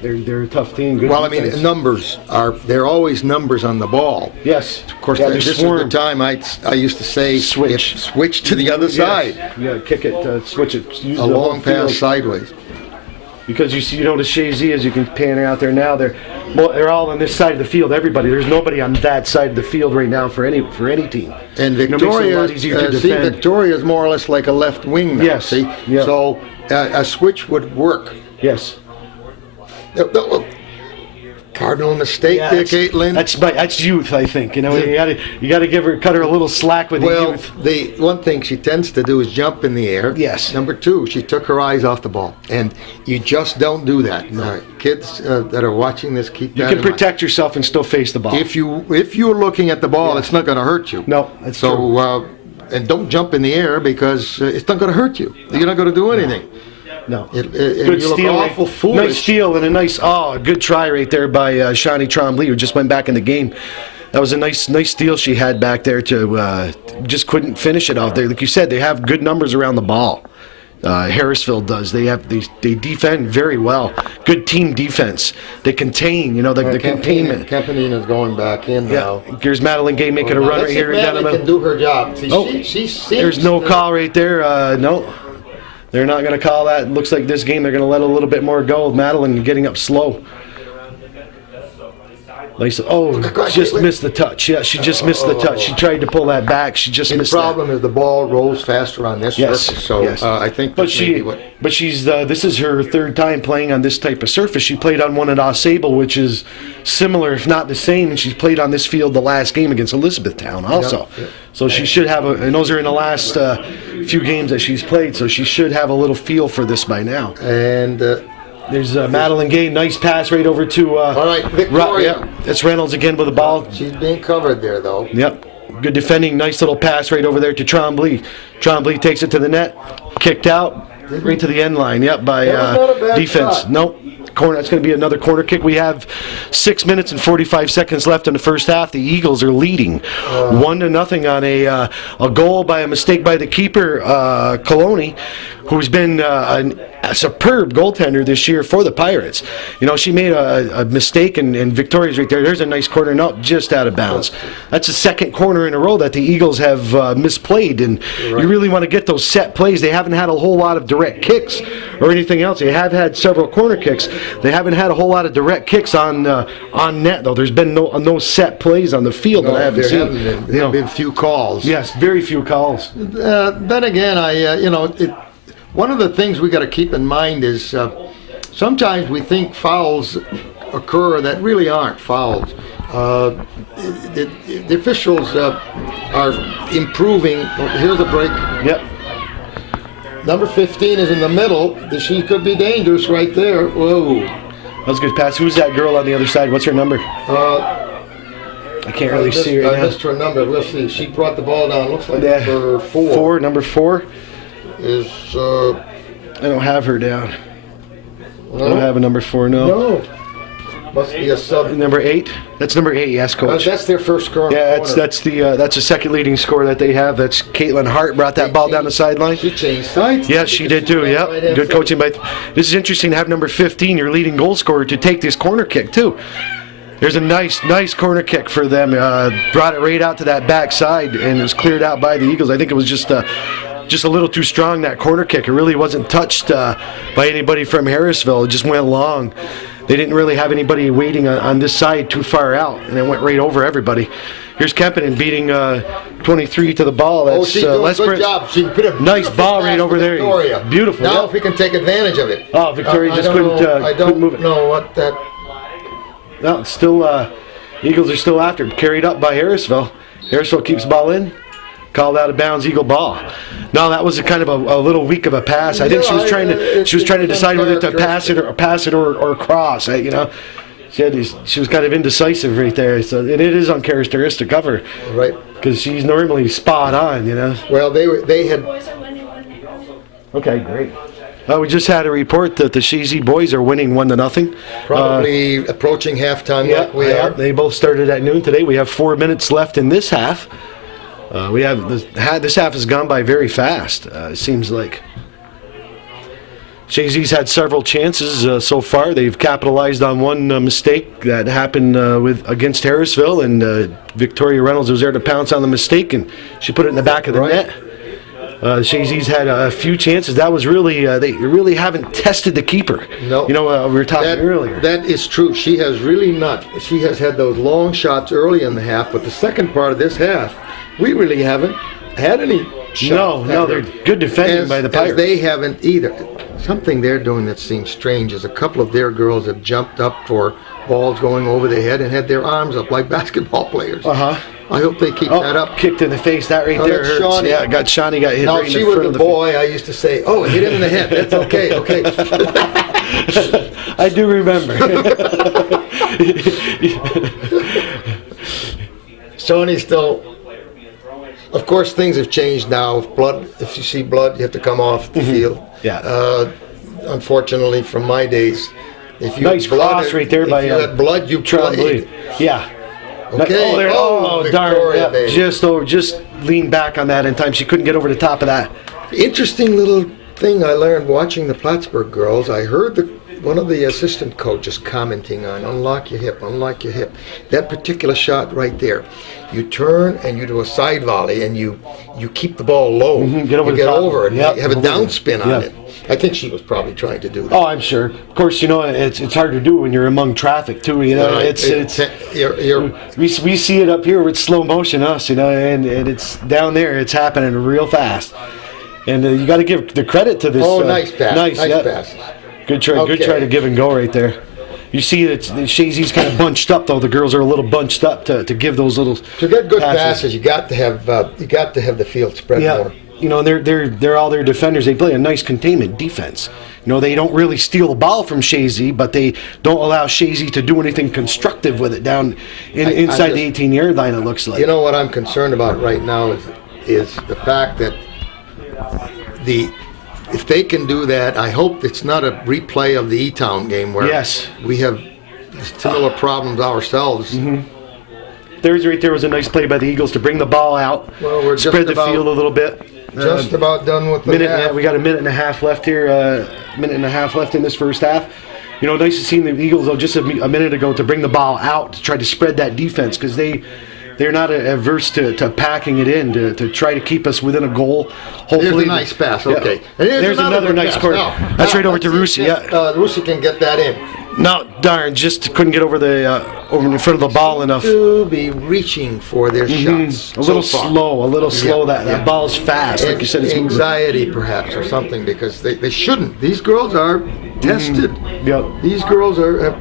They're a tough team. Good Well, defense. they're always numbers on the ball. Yes. Of course, yeah, this is the time I used to say Switch. switch to the other side. Yeah, kick it, switch it. Use A the whole long pass field. sideways. Because you notice Chazy, as you can pan her out there now, they're all on this side of the field. Everybody, there's nobody on that side of the field right now for any team. And It makes it a lot Victoria, easier to defend. Victoria is more or less like a left wing now. Yes, See, yeah. so a switch would work. Yes. Cardinal mistake Yeah, there, Caitlin. That's youth, I think. You know, you got to cut her a little slack with the Well, youth. the one thing she tends to do is jump in the air. Yes. Number 2, she took her eyes off the ball, and you just don't do that. Kids that are watching this, keep You that can in mind. protect yourself and still face the ball. If you're looking at the ball, it's not going to hurt you. No, that's so. true. And don't jump in the air because it's not going to hurt you. You're not going to do anything. No. And Good you look steal. awful Nice foolish. steal and a good try right there by Shawnee Trombley, who just went back in the game. That was a nice steal she had back there to just couldn't finish it off there. Like you said, they have good numbers around the ball. Harrisville does. They defend very well. Good team defense. They contain. The containment. Kempinen is going back in now. Yeah. Here's Madeline Gay making a run right here down the Madeline can middle. do her job. See, she There's no call right there. No. They're not going to call that. Looks like this game they're going to let a little bit more go. Madeline getting up slow. Nice. Oh, just missed the touch. Yeah, she just missed the touch. She tried to pull that back. She just missed The problem is the ball rolls faster on this Yes, surface. So yes. I think But that's maybe what. she's this is her 3rd time playing on this type of surface. She played on one at Ausable, which is similar, if not the same, and she's played on this field the last game against Elizabethtown also. Yeah. So she should have and those are in the last few games that she's played, so she should have a little feel for this by now. And There's Madeline Gay, nice pass right over to all right, Victoria. That's Reynolds again with the ball. She's being covered there, though. Yep. Good defending. Nice little pass right over there to Trombley. Trombley takes it to the net. Kicked out. Right to the end line. Yep, by That was not a bad defense. shot. Nope. Corner. That's going to be another corner kick. We have 6 minutes and 45 seconds left in the first half. The Eagles are leading 1-0 on a goal by a mistake by the keeper, Coloni, who's been a superb goaltender this year for the Pirates. She made a mistake, and Victoria's right there. There's a nice corner, not just out of bounds. That's the 2nd corner in a row that the Eagles have misplayed, and you really want to get those set plays. They haven't had a whole lot of direct kicks or anything else. They have had several corner kicks. They haven't had a whole lot of direct kicks on net, though. There's been no set plays on the field that I haven't There seen. haven't been. There have been few calls. Yes, very few calls. Then again, one of the things we got to keep in mind is sometimes we think fouls occur that really aren't fouls. The officials are improving. Here's a break. Yep. Number 15 is in the middle. She could be dangerous right there. Whoa. That was a good pass. Who's that girl on the other side? What's her number? I can't really see her I now. missed her number. We'll see. She brought the ball down. Looks like number 4. Number 4 is. I don't have her down. I don't have a number 4. No. Must be a sub. Number 8. That's number 8. Yes, coach. That's their first score. Yeah, that's the second leading score that they have. That's Caitlin Hart brought that ball down the sideline. She changed sides. Yeah, she did too. Yeah, good coaching by. This is interesting to have number 15, your leading goal scorer, to take this corner kick too. There's a nice corner kick for them. Brought it right out to that backside, and it was cleared out by the Eagles. I think it was just a little too strong, that corner kick. It really wasn't touched by anybody from Harrisville. It just went long. They didn't really have anybody waiting on this side too far out, and it went right over everybody. Here's Kempinen beating 23 to the ball. That's, she's doing a good job. She put a nice ball right over there. Victoria. Beautiful. Now yeah. if we can take advantage of it. Oh, Victoria just couldn't move it. know what that... No, it's still, Eagles are still after him. Carried up by Harrisville. Harrisville keeps the ball in. Called out of bounds, Eagle ball. No, that was a kind of a little weak of a pass. I think she was trying to decide whether to pass it or cross. You know, she was kind of indecisive right there. So it is uncharacteristic of her, right? Because she's normally spot on. You know. Well, they had. Okay, great. We just had a report that the Chazy boys are winning 1-0. Probably approaching halftime. Yeah, like we are. They both started at noon today. We have 4 minutes left in this half. This half has gone by very fast. It seems like Chazy's had several chances so far. They've capitalized on one mistake that happened against Harrisville, and Victoria Reynolds was there to pounce on the mistake, and she put it in the back of the net. Chazy's had a few chances. That was really they really haven't tested the keeper. No, you know we were talking earlier. That is true. She has really not. She has had those long shots early in the half, but the second part of this half, we really haven't had any shots. No, they're good defending by the Pirates. They haven't either. Something they're doing that seems strange is a couple of their girls have jumped up for balls going over their head and had their arms up like basketball players. I hope they keep that up. Kicked in the face. That right there hurts. Shawnee. Yeah, Shawnee got hit now, right in the front of the face. Now, if she was a boy, I used to say, oh, hit him in the head. That's okay, okay. I do remember. Shawnee's still... Of course, things have changed now. If you see blood, you have to come off the field. Yeah. Unfortunately, from my days, if you nice had blood, cross right there by you had blood, you played. Yeah. Okay. Darn! Yeah. Just leaned back on that in time. She couldn't get over the top of that. Interesting little thing I learned watching the Plattsburgh girls. I heard one of the assistant coaches commenting on unlock your hip. That particular shot right there. You turn and you do a side volley and you keep the ball low. Get over it. Yep. You have a downspin on it. I think she was probably trying to do that. Oh, I'm sure. Of course, you know it's hard to do when you're among traffic too. You know, we see it up here with slow motion, us. You know, and it's down there. It's happening real fast, and you got to give the credit to this. Oh, nice pass. Nice pass. Good try. Okay. Good try to give and go right there. You see that Chazy's kind of bunched up, though. The girls are a little bunched up to give those little. To get good passes, you got to have the field spread more. You know, they're all their defenders. They play a nice containment defense. You know, they don't really steal the ball from Chazy, but they don't allow Chazy to do anything constructive with it down inside the 18-yard line. It looks like. You know what I'm concerned about right now is the fact that if they can do that, I hope it's not a replay of the E-Town game where we have similar problems ourselves. There was a nice play by the Eagles to bring the ball out, spread the field a little bit. Just about done with the half. We got a minute and a half left here. Minute and a half left in this first half. You know, nice to see the Eagles just a minute ago to bring the ball out to try to spread that defense because they're not averse to packing it in to try to keep us within a goal. Hopefully, there's a nice pass. Okay, and there's another nice corner. That's right over to Rusi. Rusi can get that in. No, darn! Just couldn't get over in front of the ball enough. To be reaching for their shots. A little slow. That ball's fast, like you said. It's anxiety, perhaps, or something, because they shouldn't. These girls are tested. These girls are.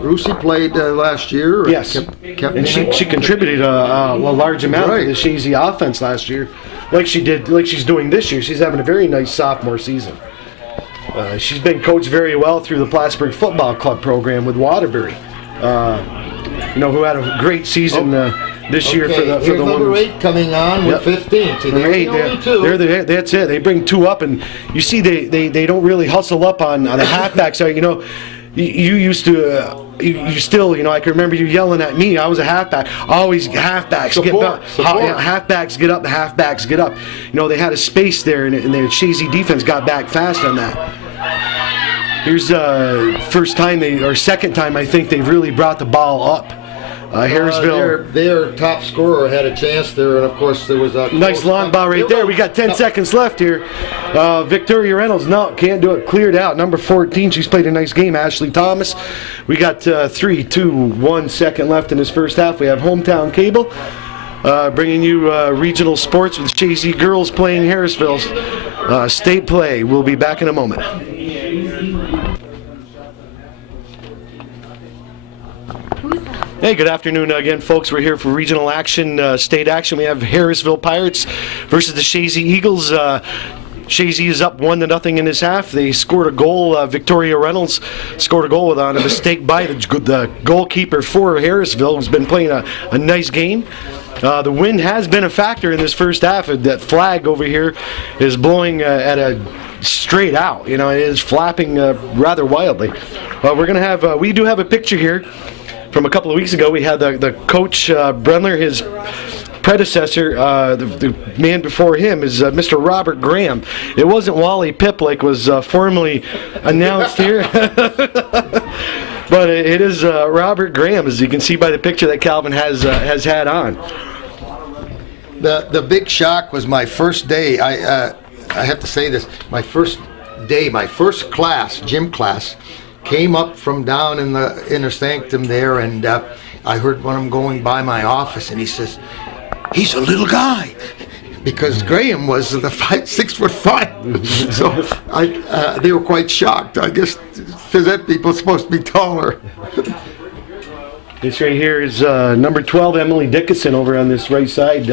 Rusi played last year. Yes, and she contributed a large amount to the Chazy offense last year, like she's doing this year. She's having a very nice sophomore season. She's been coached very well through the Plattsburgh Football Club program with Waterbury. Who had a great season this year for the number 8 coming on with 15. See, number 8, that's it. They bring 2 up, and you see they don't really hustle up on the halfback side. You know, you used to. You still, I can remember you yelling at me. I was a halfback. Always halfbacks get up. Halfbacks get up. Halfbacks get up. You know, they had a space there, and the Chazy defense got back fast on that. Here's first time or second time I think they've really brought the ball up. Harrisville. Their top scorer had a chance there, and of course there was a Nice long ball right there. We got 10 seconds left here. Victoria Reynolds, no, can't do it. Cleared out. Number 14, she's played a nice game. Ashley Thomas. We got 3, 2, 1 second left in this first half. We have Hometown Cable bringing you regional sports with Chazy girls playing Harrisville's state play. We'll be back in a moment. Hey, good afternoon again, folks. We're here for regional action, state action. We have Harrisville Pirates versus the Chazy Eagles. Chazy is up 1-0 in this half. They scored a goal. Victoria Reynolds scored a goal on a mistake by the goalkeeper for Harrisville, who's been playing a nice game. The wind has been a factor in this first half. That flag over here is blowing at a straight out. You know, it is flapping rather wildly. We're gonna have. We do have a picture here from a couple of weeks ago. We had the coach Brenler, his predecessor, the man before him is Mr. Robert Graham. It wasn't Wally Pip like was formally announced here, but it is Robert Graham, as you can see by the picture that Calvin has had on. The big shock was my first day. I have to say this. My first day, my first class, gym class, came up from down in the inner sanctum there, and I heard one of them going by my office, and he says, "He's a little guy," because Graham was 6'5". So they were quite shocked. I guess phys ed people are supposed to be taller. This right here is number 12, Emily Dickinson, over on this right side.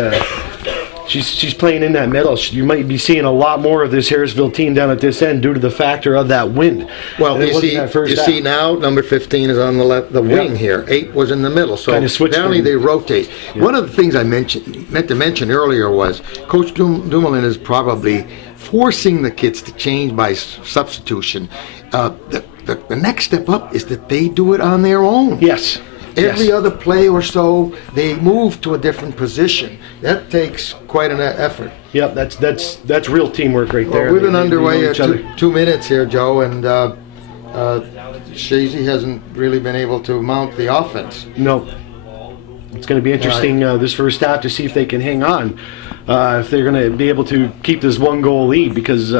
She's playing in that middle. You might be seeing a lot more of this Harrisville team down at this end due to the factor of that wind. Well, you see now, number 15 is on the left, the wing here. 8 was in the middle. So apparently they rotate. Yeah. One of the things I meant to mention earlier was Coach Dumoulin is probably forcing the kids to change by substitution. The next step up is that they do it on their own. Yes. Every other play or so, they move to a different position. That takes quite an effort. Yep, that's real teamwork right there. Well, we've been underway 2 minutes here, Joe, and Chazy hasn't really been able to mount the offense. No. It's going to be interesting this first half to see if they can hang on, if they're going to be able to keep this 1-goal lead, because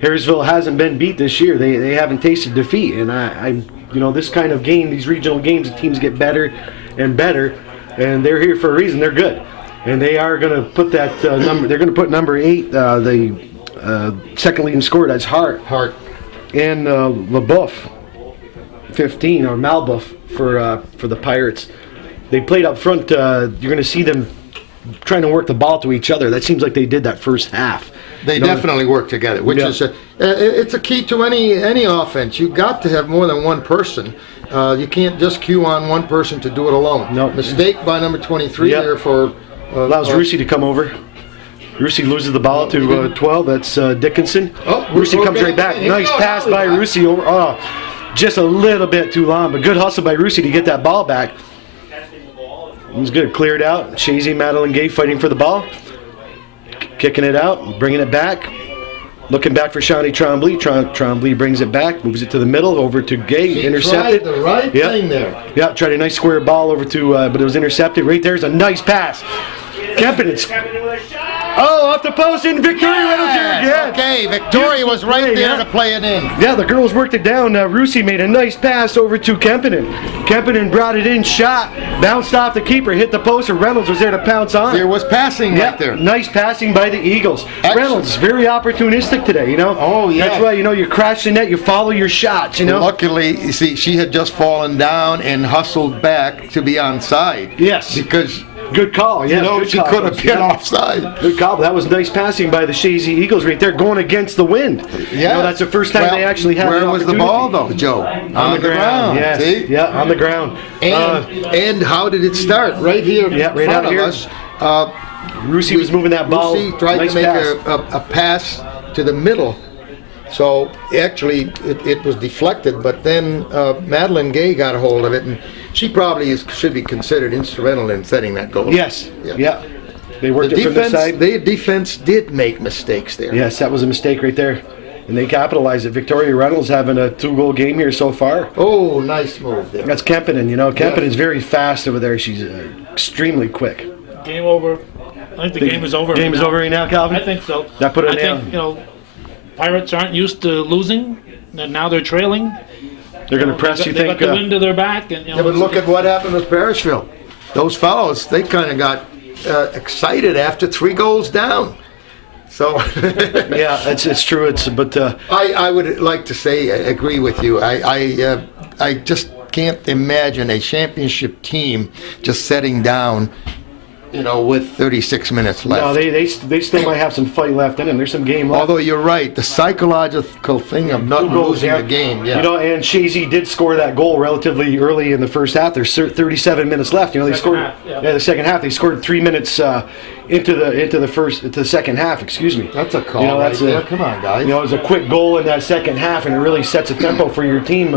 Harrisville hasn't been beat this year. They haven't tasted defeat, and this kind of game, these regional games, the teams get better and better, and they're here for a reason. They're good, and they are going to put that number. They're going to put number 8, the second leading scorer. That's Hart, and LaBeouf, 15, or Malbeuf for the Pirates. They played up front. You're going to see them trying to work the ball to each other. That seems like they did that first half. They definitely work together, which is it's a key to any offense. You've got to have more than one person. You can't just cue on one person to do it alone. No. Mistake by number 23 there for allows Rusey to come over. Rusey loses the ball to 12. That's Dickinson. Rusey comes right back. Nice pass by Rusey over. Oh, just a little bit too long, but good hustle by Rusey to get that ball back. It was good. Cleared out. Chazy, Madeline Gay fighting for the ball. Kicking it out, bringing it back. Looking back for Shawnee Trombley. Trombley brings it back, moves it to the middle, over to Gay, intercepted. Tried the right thing there. Yeah, tried a nice square ball over to, but it was intercepted. Right there's a nice pass. Kempinen. Oh, off the post, and Victoria Reynolds here again. Okay, Victoria was right there to play it in. Yeah, the girls worked it down. Rusey made a nice pass over to Kempinen. Kempinen brought it in, shot, bounced off the keeper, hit the post, and Reynolds was there to pounce on. There was passing right there. Nice passing by the Eagles. Reynolds, very opportunistic today, Oh, yeah. That's why, you crash the net, you follow your shots, Luckily, you see, she had just fallen down and hustled back to be onside. Yes. Because... Good call, yeah. She could have been offside. Good call. That was nice passing by the Chazy Eagles right there, going against the wind. Yeah. That's the first time they actually had Where was the ball, though, Joe? On the ground. Yes. See? Yeah, on the ground. And how did it start? Right here in front of us. Rusey was moving that ball. Rusey tried to make a pass to the middle. So actually, it was deflected, but then Madeline Gay got a hold of it, and she probably should be considered instrumental in setting that goal. Yes. Yeah. They worked it from the side. The defense did make mistakes there. Yes, that was a mistake right there. and they capitalize it. Victoria Reynolds having a 2-goal game here so far. Oh, nice move there. That's Kempinen. You know, Kempenen's very fast over there. She's extremely quick. Game over. I think the game is over. Game is over right now, Calvin? I think so. That put a I nail. think, Pirates aren't used to losing, and now they're trailing. They're going to press, you They think? got the wind to their back. And, Yeah, but look at what happened with Harrisville. Those fellows, they kind of got excited after 3 goals down. So Yeah, it's true. But I would like to say, agree with you. I just can't imagine a championship team just setting down, with 36 minutes left. no, they still might have some fight left in them. There's some game left. Although you're right, the psychological thing of not 2 goals, losing yeah. a game. Yeah. And Chazy did score that goal relatively early in the first half. There's 37 minutes left. They Second scored. half, yeah. The second half. They scored 3 minutes into the second half. Excuse me. That's a call right there. Come on, guys. It was a quick goal in that second half, and it really sets a tempo for your team.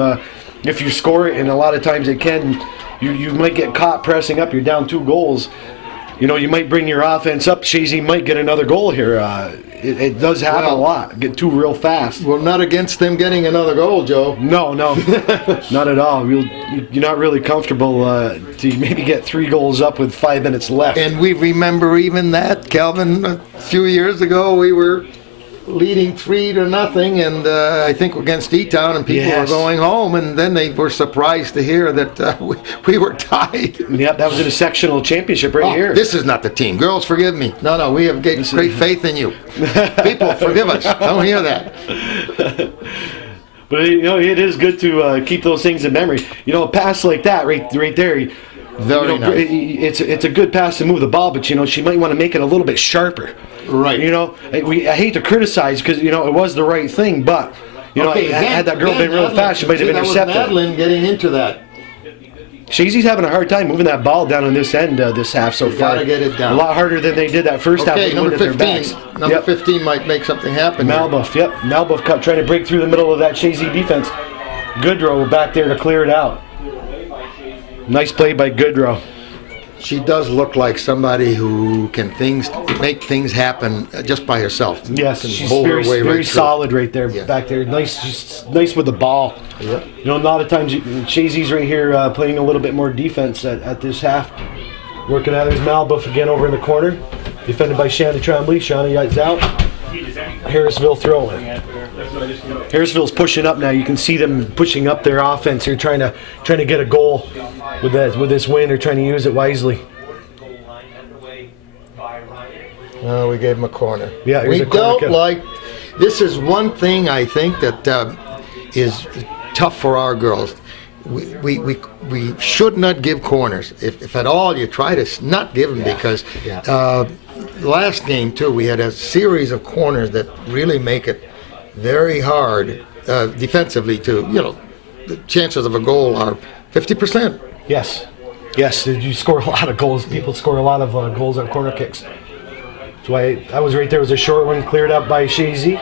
If you score it, and a lot of times it can, you might get caught pressing up. You're down 2 goals. You might bring your offense up. Chazy might get another goal here. It does happen a lot. Get 2 real fast. Well, not against them getting another goal, Joe. No, not at all. You're not really comfortable to maybe get 3 goals up with 5 minutes left. And we remember even that, Calvin, a few years ago, we were leading 3-0, and I think against E-Town, and people Yes. were going home, and then they were surprised to hear that we were tied. Yep, that was in a sectional championship right here. This is not the team. Girls, forgive me. No, we have great faith in you. People, forgive us. Don't hear that. But it is good to keep those things in memory. A pass like that right there. Very nice. It's a good pass to move the ball, but she might want to make it a little bit sharper. Right. I hate to criticize because it was the right thing, but had that girl been real fast, she might have intercepted. That was Madeline getting into that. Chazy's having a hard time moving that ball down on this end this half so far. Gotta get it down. A lot harder than they did that first half. Okay, when number they went at their 15. backs. Number Yep. 15 might make something happen. here. Malbuff, yep. Malbuff trying to break through the middle of that Chazy defense. Goodrow back there to clear it out. Nice play by Goodrow. She does look like somebody who can make things happen just by herself. Yes, Can she's bowl her very, way very right through. solid right there, Yeah. back there. Nice, she's nice with the ball. Yep. A lot of times Chazy's right here playing a little bit more defense at this half. Working out. There's Malbuff again over in the corner, defended by Shanna Tremblay. Shanna's out. Harrisville throwing. Harrisville's pushing up now. You can see them pushing up their offense here, trying to get a goal with this win. They're trying to use it wisely. We gave him a corner. Yeah, here's we a corner don't kick. like. This is one thing I think that is tough for our girls. We should not give corners. If at all, you try to not give them because last game too we had a series of corners that really make it very hard defensively to the chances of a goal are 50%. Yes, you score a lot of goals. People score a lot of goals on corner kicks. That's why I was right there. It was a short one cleared up by Chazy.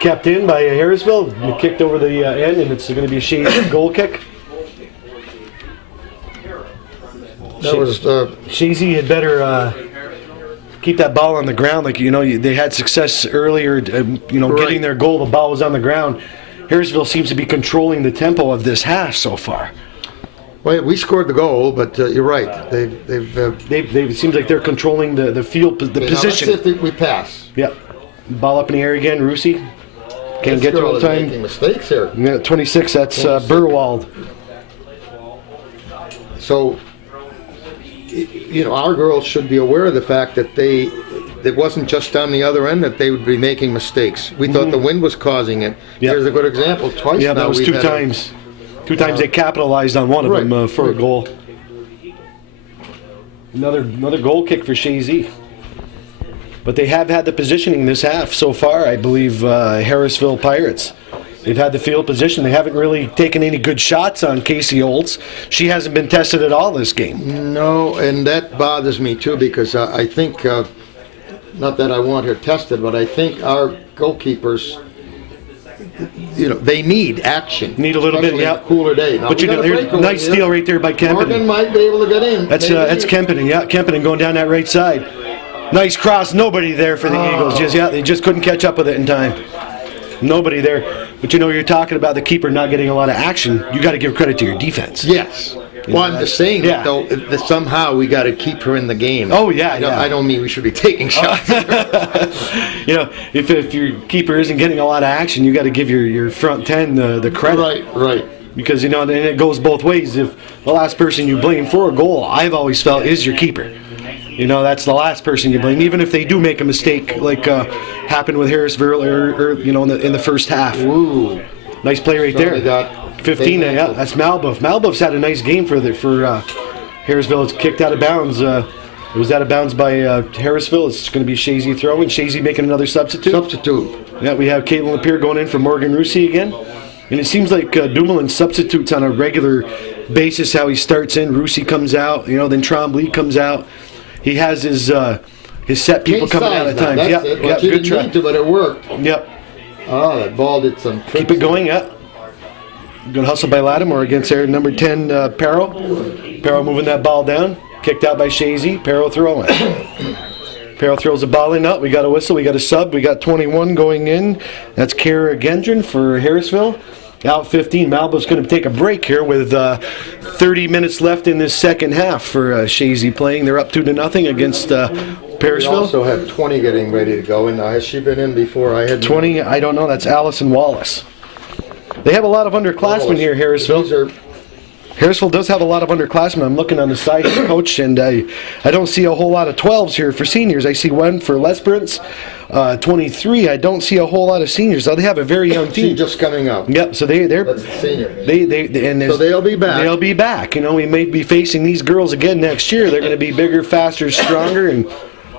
Kept in by Harrisville. And kicked over the end, and it's going to be a Chazy goal kick. That was Chazy had better keep that ball on the ground. Like, they had success earlier, getting their goal. The ball was on the ground. Harrisville seems to be controlling the tempo of this half so far. well, we scored the goal, but you're right. They've It seems like they're controlling the field, the now position. let's see if we pass. Yep. Ball up in the air again. Rusi can't get to girl it is in time. making mistakes here. Yeah, 26. That's Burwald. So, our girls should be aware of the fact that it wasn't just on the other end that they would be making mistakes. We thought the wind was causing it. Yep. Here's a good example. Twice Yeah, now that was we've two had a- times. Two times they capitalized on one of right, them for a right. goal. Another goal kick for Chazy. But they have had the positioning this half so far, I believe, Harrisville Pirates. They've had the field position. They haven't really taken any good shots on Casey Olds. She hasn't been tested at all this game. No, and that bothers me too because I think, not that I want her tested, but I think our goalkeepers, they need action. Need a little bit, especially yeah. on a cooler day. Now, But we got a there's breakaway nice here. steal right there by Morgan Kempinen. might be able to get in. That's Maybe. Kempinen, yeah. Kempinen going down that right side. Nice cross, nobody there for the Eagles. They just couldn't catch up with it in time. Nobody there. But you're talking about the keeper not getting a lot of action. You got to give credit to your defense. Yes. Well, I'm just saying yeah. that, though, that somehow we got to keep her in the game. Oh, yeah, I don't mean we should be taking shots. If your keeper isn't getting a lot of action, you got to give your front 10 the credit. Right. Because, and it goes both ways. If the last person you blame for a goal, I've always felt, is your keeper. That's the last person you blame, even if they do make a mistake, like happened with Harrisville or in the first half. Ooh. Nice play right there. Got 15, yeah, that's Malbuff. Malbuff's had a nice game for Harrisville. It's kicked out of bounds. It was out of bounds by Harrisville. It's going to be Chazy throwing. Chazy making another substitute. Yeah, we have Caitlin Lapierre going in for Morgan Russi again. And it seems like Dumoulin substitutes on a regular basis how he starts in. Russi comes out, then Tremblay comes out. He has his set people coming out at times. Yep, good try. Need to, but it worked. Yep. Oh, that ball did some tricks. Keep it going, yeah. Good hustle by Lattimore against their number 10, Perro. Perro moving that ball down. Kicked out by Chazy. Perro throwing. Perro throws the ball in. We got a whistle. We got a sub. We got 21 going in. That's Kara Gendron for Harrisville. Out 15. Malbuff's going to take a break here with 30 minutes left in this second half for Chazy playing. They're up 2-0 against Harrisville. We also had 20 getting ready to go. And has she been in before? I had 20. I don't know. That's Allison Wallace. They have a lot of underclassmen here, Harrisville. Harrisville does have a lot of underclassmen. I'm looking on the side here, Coach, and I don't see a whole lot of 12s here for seniors. I see one for Lesperance, 23. I don't see a whole lot of seniors. So they have a very young team. She's just coming out. Yep. So they're That's the senior. So they'll be back. They'll be back. We may be facing these girls again next year. They're going to be bigger, faster, stronger, and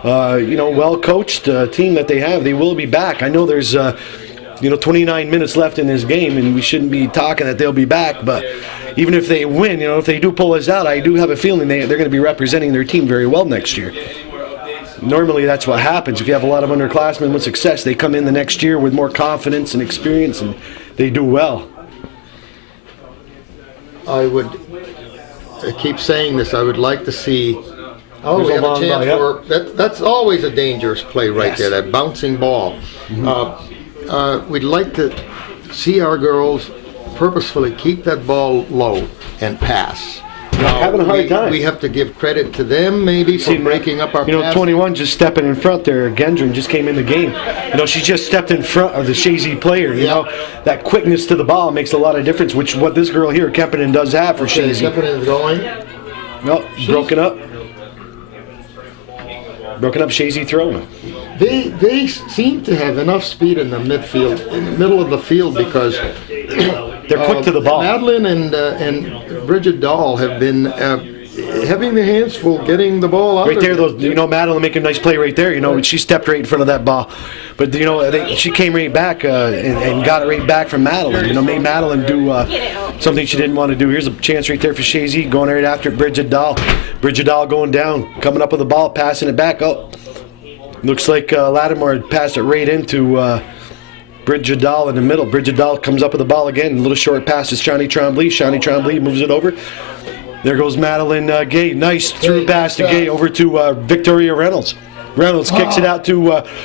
well coached team that they have. They will be back. I know there's 29 minutes left in this game, and we shouldn't be talking that they'll be back, but even if they win, if they do pull us out, I do have a feeling they're going to be representing their team very well next year. Normally that's what happens. If you have a lot of underclassmen with success, they come in the next year with more confidence and experience, and they do well. I keep saying this, I would like to see. Oh, There's we have a a long chance ball, for that's always a dangerous play right Yes. there, that bouncing ball. We'd like to see our girls purposefully keep that ball low and pass. Now, Having a hard time. We have to give credit to them maybe for breaking up our pass. 21 just stepping in front there. Gendron just came in the game. She just stepped in front of the Chazy player. That quickness to the ball makes a lot of difference, which what this girl here, Kempinen, does have for Chazy. Kempenen's going. No, broken up. Broken up, Chazy throwing. They seem to have enough speed in the midfield, in the middle of the field, because they're quick to the ball. Madeline and Bridget Dahl have been having their hands full getting the ball out Right there, Madeline making a nice play right there. She stepped right in front of that ball. But, she came right back and got it right back from Madeline. Made Madeline do something she didn't want to do. Here's a chance right there for Chazy, going right after Bridget Dahl. Bridget Dahl going down, coming up with the ball, passing it back. Oh, looks like Lattimore had passed it right into Bridget Dahl in the middle. Bridget Dahl comes up with the ball again. A little short pass to Shawnee Tremblay. Shawnee Tremblay moves it over. There goes Madeline Gay. Nice through pass to Gay over to Victoria Reynolds. Reynolds kicks it out to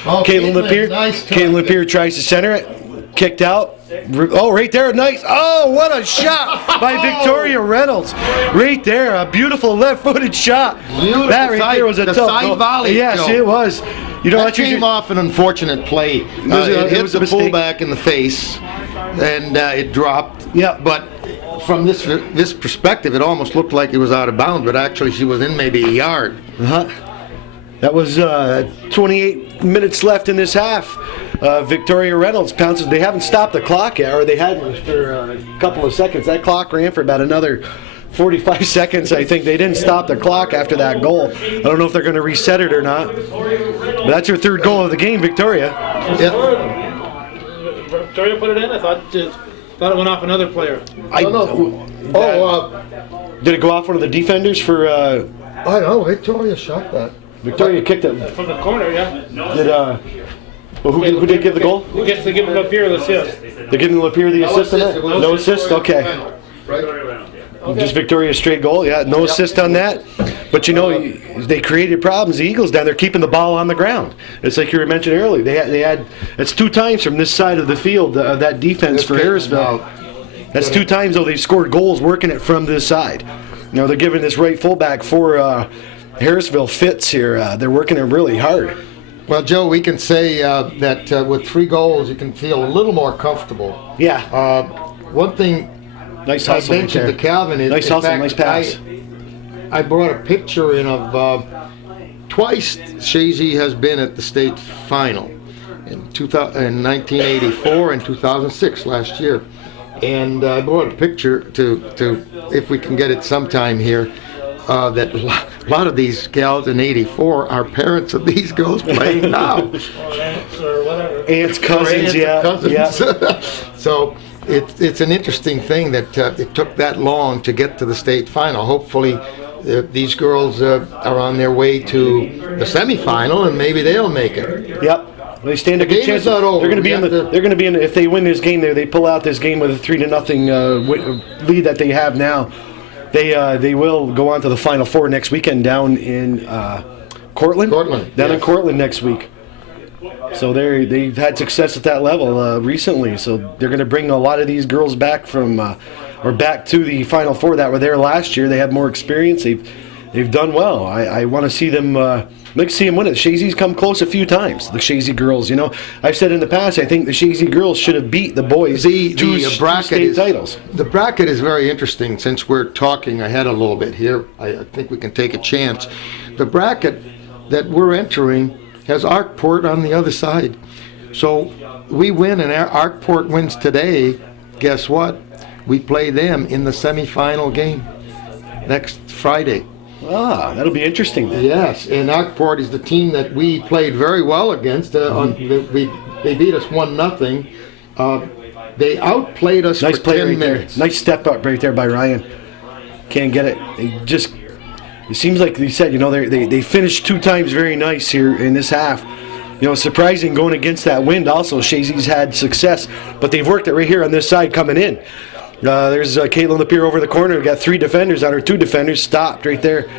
Caitlin Lapierre. Nice Caitlin Lapierre tries to center it. Kicked out. Oh, right there. Nice. Oh, what a shot by Victoria Reynolds. Right there. A beautiful left-footed shot. Beautiful That right there was a the tough side goal. volley, Yes, Joe. it was. That came off an unfortunate play. It hit was the a mistake. fullback in the face, and it dropped. Yeah. But from this perspective, it almost looked like it was out of bounds, but actually she was in maybe a yard. That was 28 minutes left in this half. Victoria Reynolds pounces. They haven't stopped the clock yet, or they had for a couple of seconds. That clock ran for about another 45 seconds. I think they didn't stop the clock after that goal. I don't know if they're going to reset it or not. But that's her third goal of the game, Victoria. Yep. Victoria put it in? I thought it went off another player. Did it go off one of the defenders for... I know, Victoria shot that. Victoria kicked it. From the corner, yeah. Who did give the goal? Who gets to give him up here the assist? They're giving Lapierre the assist in that? No assist? Okay. Right. Just Victoria's straight goal, yeah. No assist on that. But they created problems. The Eagles down there keeping the ball on the ground. It's like you were mentioning earlier. They had it's 2 times from this side of the field that defense for Harrisville. That's 2 times though they've scored goals working it from this side. They're giving this right fullback for Harrisville fits here. They're working it really hard. Well, Joe, we can say that with 3 goals, you can feel a little more comfortable. Yeah. One thing Nice I hustle mentioned there. to Calvin is, Nice in hustle, fact, nice pass. I brought a picture in of twice Chazy has been at the state final in 1984 and 2006 last year, and I brought a picture to if we can get it sometime here. That a lot of these gals in '84 are parents of these girls playing now. Or whatever. Aunts, cousins, yeah. Cousins. Yeah. So it's an interesting thing that it took that long to get to the state final. Hopefully, these girls are on their way to the semifinal, and maybe they'll make it. Yep. They stand a The good game chance. is not over. They're going to be We in have the. to- They're going to be in. If they win this game, they pull out this game with a 3-0 lead that they have now. They will go on to the Final Four next weekend down in Cortland. Down in yes. Cortland next week. So they've had success at that level recently. So they're going to bring a lot of these girls back back to the Final Four that were there last year. They have more experience. They've done well. I want to see them. I'd like to see them win it. Chazy's come close a few times. The Chazy girls. I've said in the past. I think the Chazy girls should have beat the boys two state titles. The bracket is very interesting. Since we're talking ahead a little bit here, I think we can take a chance. The bracket that we're entering has Arkport on the other side. So we win and Arkport wins today. Guess what? We play them in the semifinal game next Friday. Ah, that'll be interesting then. Yes, and Arkport is the team that we played very well against. They beat us 1-0. They outplayed us Nice for play 10 right minutes. there. Nice step up right there by Ryan. Can't get it. It seems like they said, they finished 2 times very nice here in this half. Surprising going against that wind also. Chazy's had success, but they've worked it right here on this side coming in. There's Caitlin Lapierre over the corner. We've got 3 defenders on her. 2 defenders stopped right there.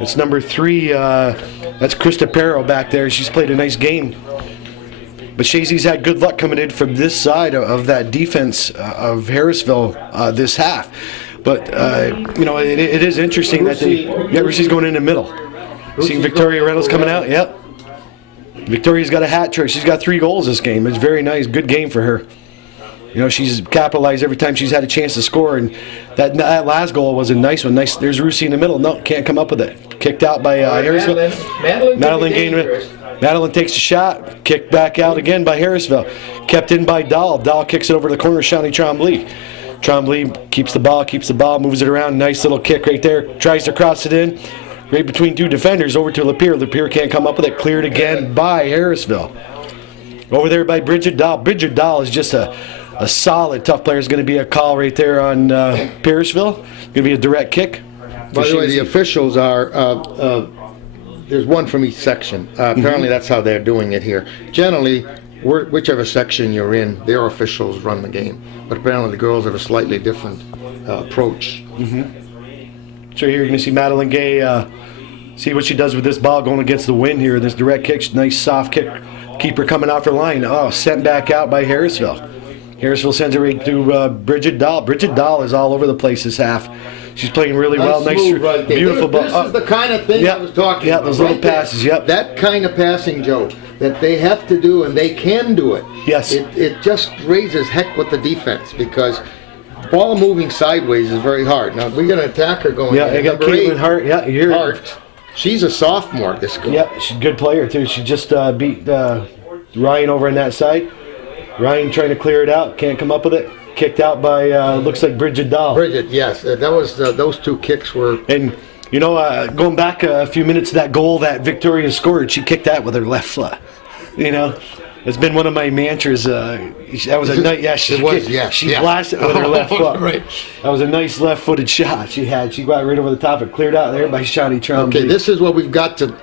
It's number 3. That's Krista Perro back there. She's played a nice game. But Chazy's had good luck coming in from this side of that defense of Harrisville this half. But, it is interesting that Rusy's going in the middle. Seeing Victoria Reynolds coming out? Yep. Victoria's got a hat trick. She's got 3 goals this game. It's very nice. Good game for her. She's capitalized every time she's had a chance to score, and that last goal was a nice one. Nice. There's Rusy in the middle. No, can't come up with it. Kicked out by Harrisville. Madeline takes a shot. Kicked back out again by Harrisville. Kept in by Dahl. Dahl kicks it over to the corner. Shawnee Trombley. Trombley keeps the ball, moves it around. Nice little kick right there. Tries to cross it in. Right between 2 defenders over to Lapierre. Lapierre can't come up with it. Cleared again by Harrisville. Over there by Bridget Dahl. Bridget Dahl is just a solid, tough player. Is going to be a call right there on Parrishville. Going to be a direct kick. By the way, the officials are, there's one from each section. Apparently that's how they're doing it here. Generally, whichever section you're in, their officials run the game. But apparently the girls have a slightly different approach. So here you're going to see Madeline Gay see what she does with this ball going against the wind here. This direct kick, nice soft kick. Keeper coming off her line. Oh, sent back out by Harrisville. Harrisville sends it right to Bridget Dahl. Bridget Dahl is all over the place this half. She's playing really well. Nice, move right there. beautiful ball. This is the kind of thing I was talking about. Yeah, those little right there. passes, yep. That kind of passing, Joe, that they have to do, and they can do it. Yes. It just raises heck with the defense, because ball moving sideways is very hard. Now, we got an attacker going Yeah, in. I got Number 8, Caitlin Hart. Yeah, you're Hart. She's a sophomore, this girl. Yeah, she's a good player too. She just beat Ryan over on that side. Ryan trying to clear it out, can't come up with it. Kicked out by looks like Bridget Dahl. Bridget, yes, that was those 2 kicks were. And going back a few minutes to that goal that Victoria scored, she kicked that with her left foot. It's been one of my mantras. That was a nice. Yeah, she blasted it with her left foot. Right. That was a nice left-footed shot she had. She got right over the top. It cleared out there by Shawnee Trump. Okay, this is what we've got to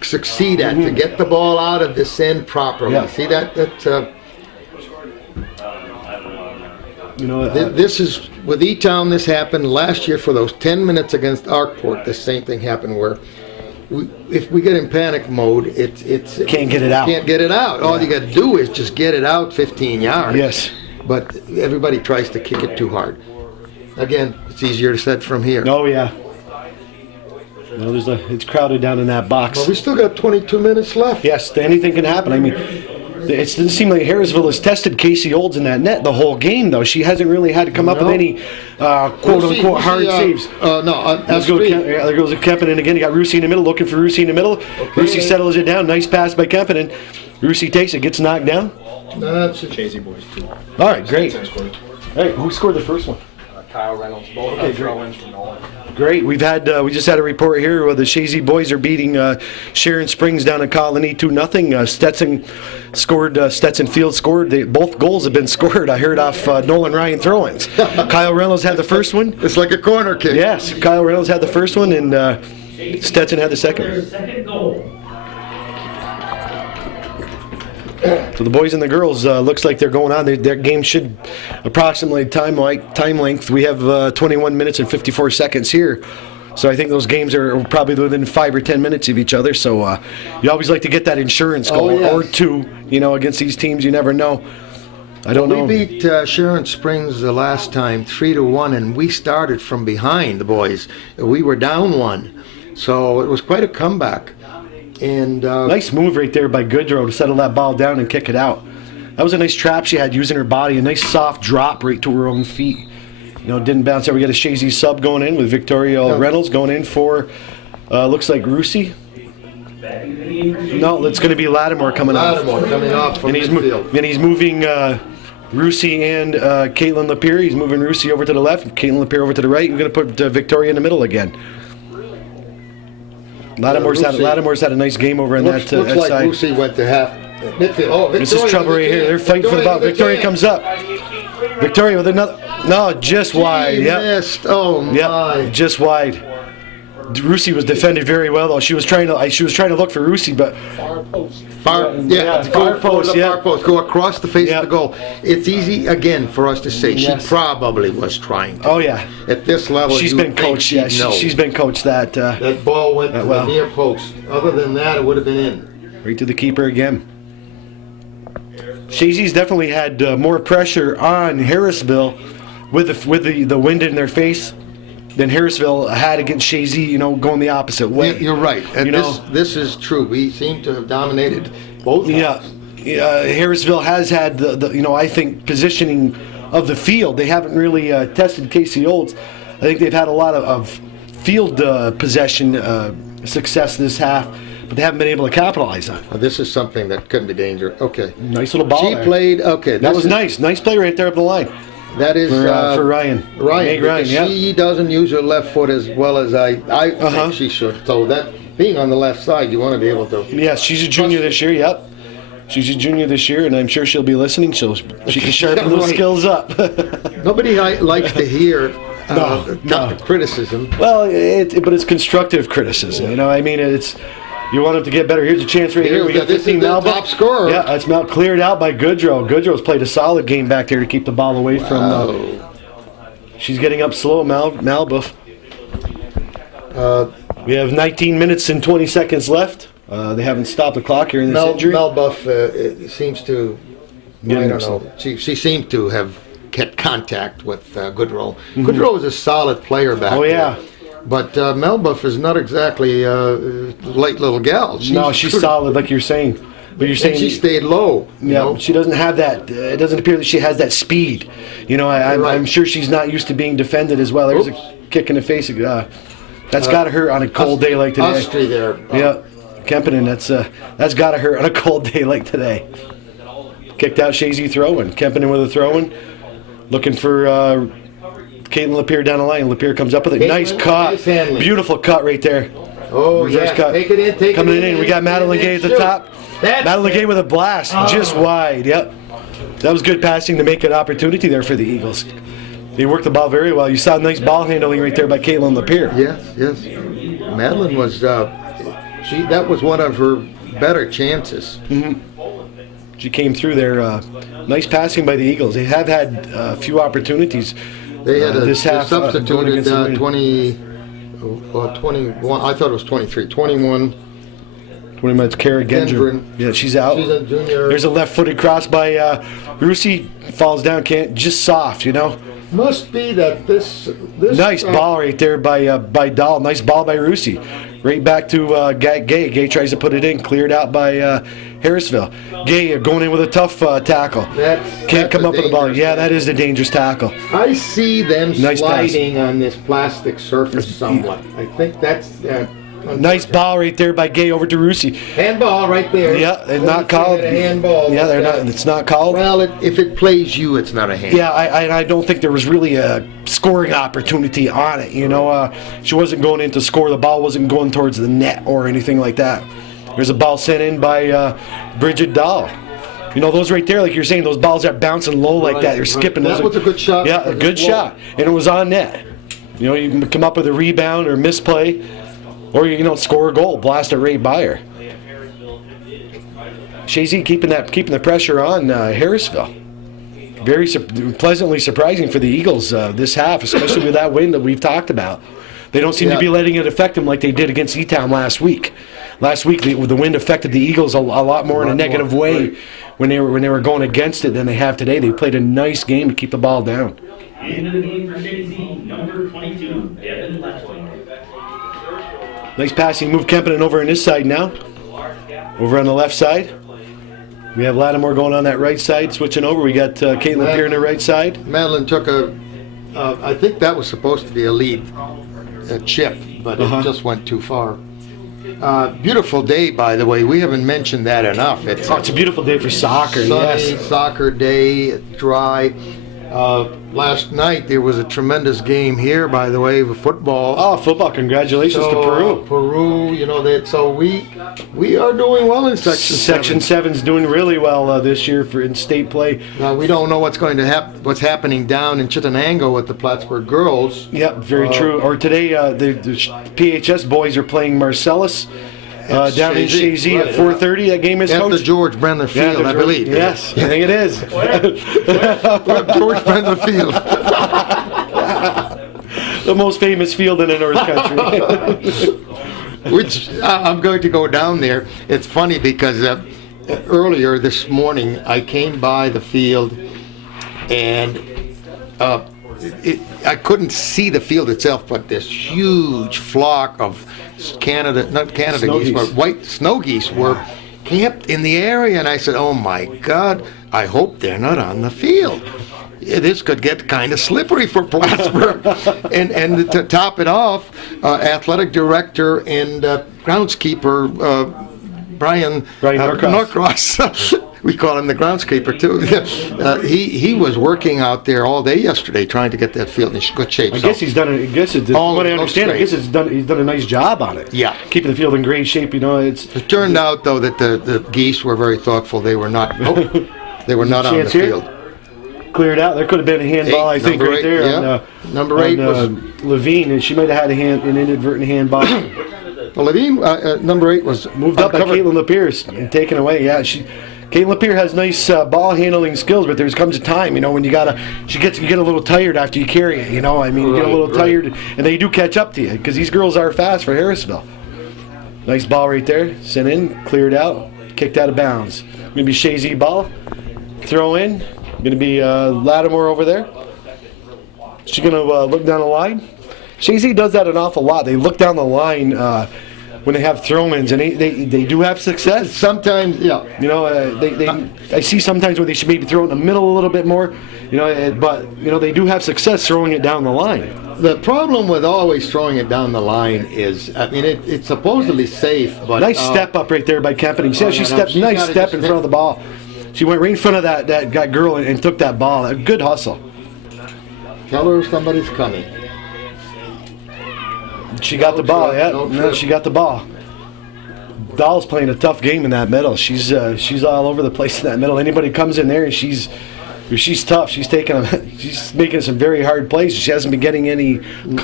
succeed at, to get the ball out of this end properly. Yeah. See that You know, This is, with E-Town, this happened last year for those 10 minutes against Arkport. The same thing happened where if we get in panic mode, it's Can't get it out. Can't get it out. All you got to do is just get it out 15 yards. Yes. But everybody tries to kick it too hard. Again, it's easier to set from here. Oh, yeah. You know, it's crowded down in that box. Well, we still got 22 minutes left. Yes, anything can happen. I mean, it doesn't seem like Harrisville has tested Casey Olds in that net the whole game, though. She hasn't really had to come up with any quote-unquote hard saves. That's There goes Kempinen again. You got Rusey in the middle, looking for Rusey in the middle. Okay. Rusey settles it down. Nice pass by Kempinen. Rusey takes it, gets knocked down. That's it. Chazy boys too. All right, great. Scored. All right, who scored the first one? Kyle Reynolds, both throw-ins from Nolan. Great. We just had a report here where the Chazy boys are beating Sharon Springs down in Colony 2-0. Stetson Field scored. Both goals have been scored. I heard off Nolan Ryan throw-ins. Kyle Reynolds had the first one. It's like a corner kick. Yes, Kyle Reynolds had the first one, and Stetson had the second. Second goal. So the boys and the girls looks like they're going on. Their game should approximately time length. We have 21 minutes and 54 seconds here. So I think those games are probably within 5 or 10 minutes of each other. So you always like to get that insurance goal or two. You know, against these teams, you never know. I don't know. We beat Sharon Springs the last time 3-1, and we started from behind, the boys. We were down 1, so it was quite a comeback. And nice move right there by Goodrow to settle that ball down and kick it out. That was a nice trap she had using her body, a nice soft drop right to her own feet. You know, didn't bounce out. We got a Chazy sub going in with Victoria Reynolds going in for, looks like Rusey. No, it's going to be Lattimore coming off. Lattimore coming off from midfield. And he's moving Rusey and Caitlin Lapierre. He's moving Rusey over to the left, Caitlin Lapierre over to the right. We're going to put Victoria in the middle again. Lattimore's had a nice game over on that side. Looks like Lucy went to half midfield. Oh, Victoria. This is trouble right here. They're fighting for the ball. Victoria comes up. Victoria with another. No, just wide. Yep. Missed. Oh my. Yep. Just wide. Rusey was defended very well though. She was trying to look for Rusey, but Far post. Far post. Go across the face of the goal. It's easy again for us to say she probably was trying to. Oh yeah. At this level, she's been coached. Yeah, she's been coached that. That ball went to the near post. Other than that, it would have been in. Right to the keeper again. Chazy's definitely had more pressure on Harrisville with the wind in their face than Harrisville had against Chazy, you know, going the opposite way. Yeah, you're right. And you know, this is true. We seem to have dominated both halves. Harrisville has had the you know, I think, positioning of the field. They haven't really tested Casey Olds. I think they've had a lot of field possession success this half, but they haven't been able to capitalize on it. This is something that couldn't be dangerous. Okay. Nice little ball. She played, okay. That was nice. Nice play right there up the line. That is for Ryan. Ryan, she doesn't use her left foot as well as I think she should. So that being on the left side, you want to be able to. Yes, she's a junior this year. Yep, she's a junior this year, and I'm sure she'll be listening. So she can sharpen those skills up. Nobody likes to hear criticism. Well, but it's constructive criticism. You know, I mean, it's. You want him to get better. Here's a chance right here. We got 15 Malba. Top scorer. Yeah, it's now cleared out by Goodrow. Goodrow's played a solid game back there to keep the ball away from. She's getting up slow, Malbuff. We have 19 minutes and 20 seconds left. They haven't stopped the clock here in this injury. Malbuff seems to. I don't know. She seemed to have kept contact with Goodrow. Goodrow is a solid player back there. Oh yeah. But Melbuff is not exactly light little gal. She's solid, like you're saying. But you're saying she stayed low. You know? She doesn't have that. It doesn't appear that she has that speed. You know, I'm sure she's not used to being defended as well. There's a kick in the face. That's got to hurt on a cold day like today. Austri there. Yeah, Kempinen. That's got to hurt on a cold day like today. Kicked out Chazy throw-in. Kempinen with a throw-in, looking for. Caitlin Lapierre down the line. Lapierre comes up with it. Nice cut. Nice beautiful cut right there. Oh, reverse cut. Take it in. Coming in. We got Madeline Gay at the top. Madeline Gay with a blast. Just wide. Yep. That was good passing to make an opportunity there for the Eagles. They worked the ball very well. You saw nice ball handling right there by Caitlin Lapierre. Yes. Madeline was, that was one of her better chances. She came through there. Nice passing by the Eagles. They have had a few opportunities. They had this half, going substituted against the Raiders. 21. I thought it was 23. 21. 20 minutes. Kara Gendron. Gendron. Yeah, she's out. She's a junior. There's a left-footed cross by Rusi. Falls down, can't, just soft, you know. Must be that this Nice ball right there by Dahl. Nice ball by Rusi. Right back to Gay. Gay tries to put it in. Cleared out by Harrisville. Gay going in with a tough tackle. Can't come up with the ball. Yeah, that is a dangerous tackle. I see them Nice sliding on this plastic surface somewhat. I think that's Nice ball right there by Gay over to Rusi. handball right there. Yeah, and not called. A handball. Yeah, they're not. It's not called. Well, if it plays you, it's not a hand. Yeah, I don't think there was really a scoring opportunity on it. You know, she wasn't going in to score. The ball wasn't going towards the net or anything like that. There's a ball sent in by Bridget Dahl. You know, those right there, like you're saying, those balls are bouncing low like that. They're skipping. That was a good shot. Yeah, a good shot, and it was on net. You know, you can come up with a rebound or misplay, or you know, score a goal, blast it right by her. Chazy keeping the pressure on Harrisville. Very pleasantly surprising for the Eagles this half, especially with that win that we've talked about. They don't seem to be letting it affect them like they did against E-Town last week. Last week, the wind affected the Eagles a lot more in a negative way when they were going against it than they have today. They played a nice game to keep the ball down. Into the game for Chazy, number 22, Devin Lechling. Nice passing move. Kempinen over on this side now. Over on the left side. We have Lattimore going on that right side, switching over. We got Caitlin Peer on the right side. Madeline took I think that was supposed to be a lead chip, but it just went too far. Beautiful day, by the way. We haven't mentioned that enough. It's a beautiful day for soccer. sunny, Yes. soccer day, dry. Last night there was a tremendous game here, by the way, with football. Oh, football! Congratulations to Peru. Peru, you know that. So we are doing well in Section 7's doing really well this year in state play. Now we don't know what's going to what's happening down in Chittenango with the Plattsburgh girls. Yep, very true. Or today, the PHS boys are playing Marcellus down in Chazy at 4:30. That game is at coached. the George Brenner Field, I believe. Yes, I think it is. George Brenner Field. The most famous field in the North Country. Which I'm going to go down there. It's funny because earlier this morning I came by the field and I couldn't see the field itself, but this huge flock of not Canada geese, but white snow geese were camped in the area, and I said, "Oh my God! I hope they're not on the field. This could get kind of slippery for Plattsburgh." and to top it off, athletic director and groundskeeper Brian Norcross. We call him the groundskeeper too. He was working out there all day yesterday trying to get that field in good shape. I guess he's done it. I guess from what I understand, I guess he's done a nice job on it. Yeah, keeping the field in great shape. You know, it turned out though that the geese were very thoughtful. They were not. They were not on the field. Cleared out. There could have been a handball, I think, right there. Yeah. Number 8 was Levine, and she might have had an inadvertent handball. Well, Levine, number 8 was moved up by Caitlin Lapierre and taken away. Yeah, Caitlin Lapierre has nice ball handling skills, but there comes a time, you know, when you get a little tired after you carry it. You know, I mean, you get a little tired, and they do catch up to you because these girls are fast for Harrisville. Nice ball right there, sent in, cleared out, kicked out of bounds. Going to be Chazy ball, throw in. Going to be Lattimore over there. She's going to look down the line. Chazy does that an awful lot. They look down the line when they have throw-ins, and they do have success. Sometimes, yeah. You know, I see sometimes where they should maybe throw it in the middle a little bit more. You know, but you know they do have success throwing it down the line. The problem with always throwing it down the line is, I mean, it's supposedly safe, but nice step up right there by Kempinen. She stepped nice step in front of the ball. She went right in front of that girl and took that ball. A good hustle. Tell her somebody's coming. She got the ball. Yeah, she got the ball. Dahl's playing a tough game in that middle. She's all over the place in that middle. Anybody comes in there and she's tough. She's making some very hard plays. She hasn't been getting any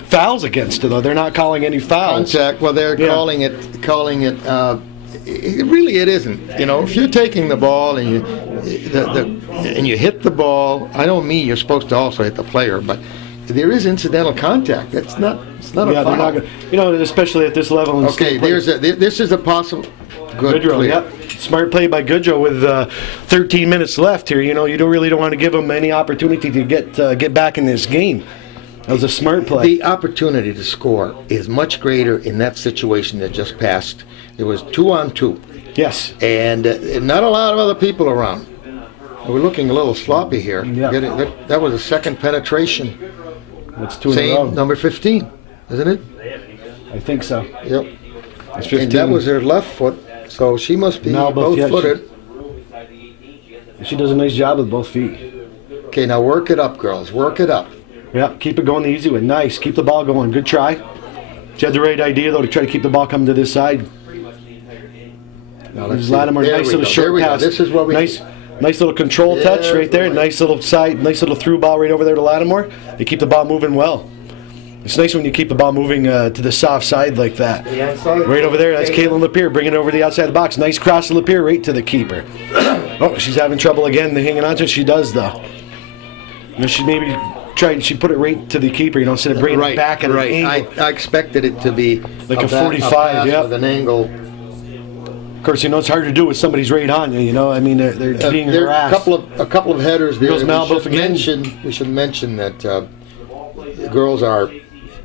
fouls against her though. They're not calling any fouls. Contact. Well, they're calling it it isn't. You know, if you're taking the ball and you hit the ball, I don't mean you're supposed to also hit the player, but there is incidental contact. It's not a foul. You know, especially at this level. In Okay, this is a possible good Goodrow, play. yep. Smart play by Goodrow with 13 minutes left here. You know, you don't want to give them any opportunity to get back in this game. That was a smart play. The opportunity to score is much greater in that situation that just passed. It was 2-on-2. Yes. And not a lot of other people around. We're looking a little sloppy here. Yeah. That was a second penetration. That's 2 in a row. Number 15, isn't it? I think so. Yep. It's 15. And that was her left foot, so she must be Now both-footed. She does a nice job with both feet. Okay, now work it up, girls. Work it up. Yeah, keep it going the easy way. Nice. Keep the ball going. Good try. She had the right idea, though, to try to keep the ball coming to this side. Now There's Latimer. Nice little short pass. This is what we nice little control touch right there. Nice little through ball right over there to Lattimore. They keep the ball moving well. It's nice when you keep the ball moving to the soft side like that. Right over there, that's Caitlin Lapierre bringing it over the outside of the box. Nice cross to Lapierre right to the keeper. Oh, she's having trouble again hanging on to it. She does, though. You know, she maybe she put it right to the keeper, instead of bringing it back at an angle. I expected it to be like a 45, with an angle. Of course, it's hard to do with somebody's right on you, I mean, they're being harassed. A couple of headers there. Girls Malbuff again. We should mention that the girls are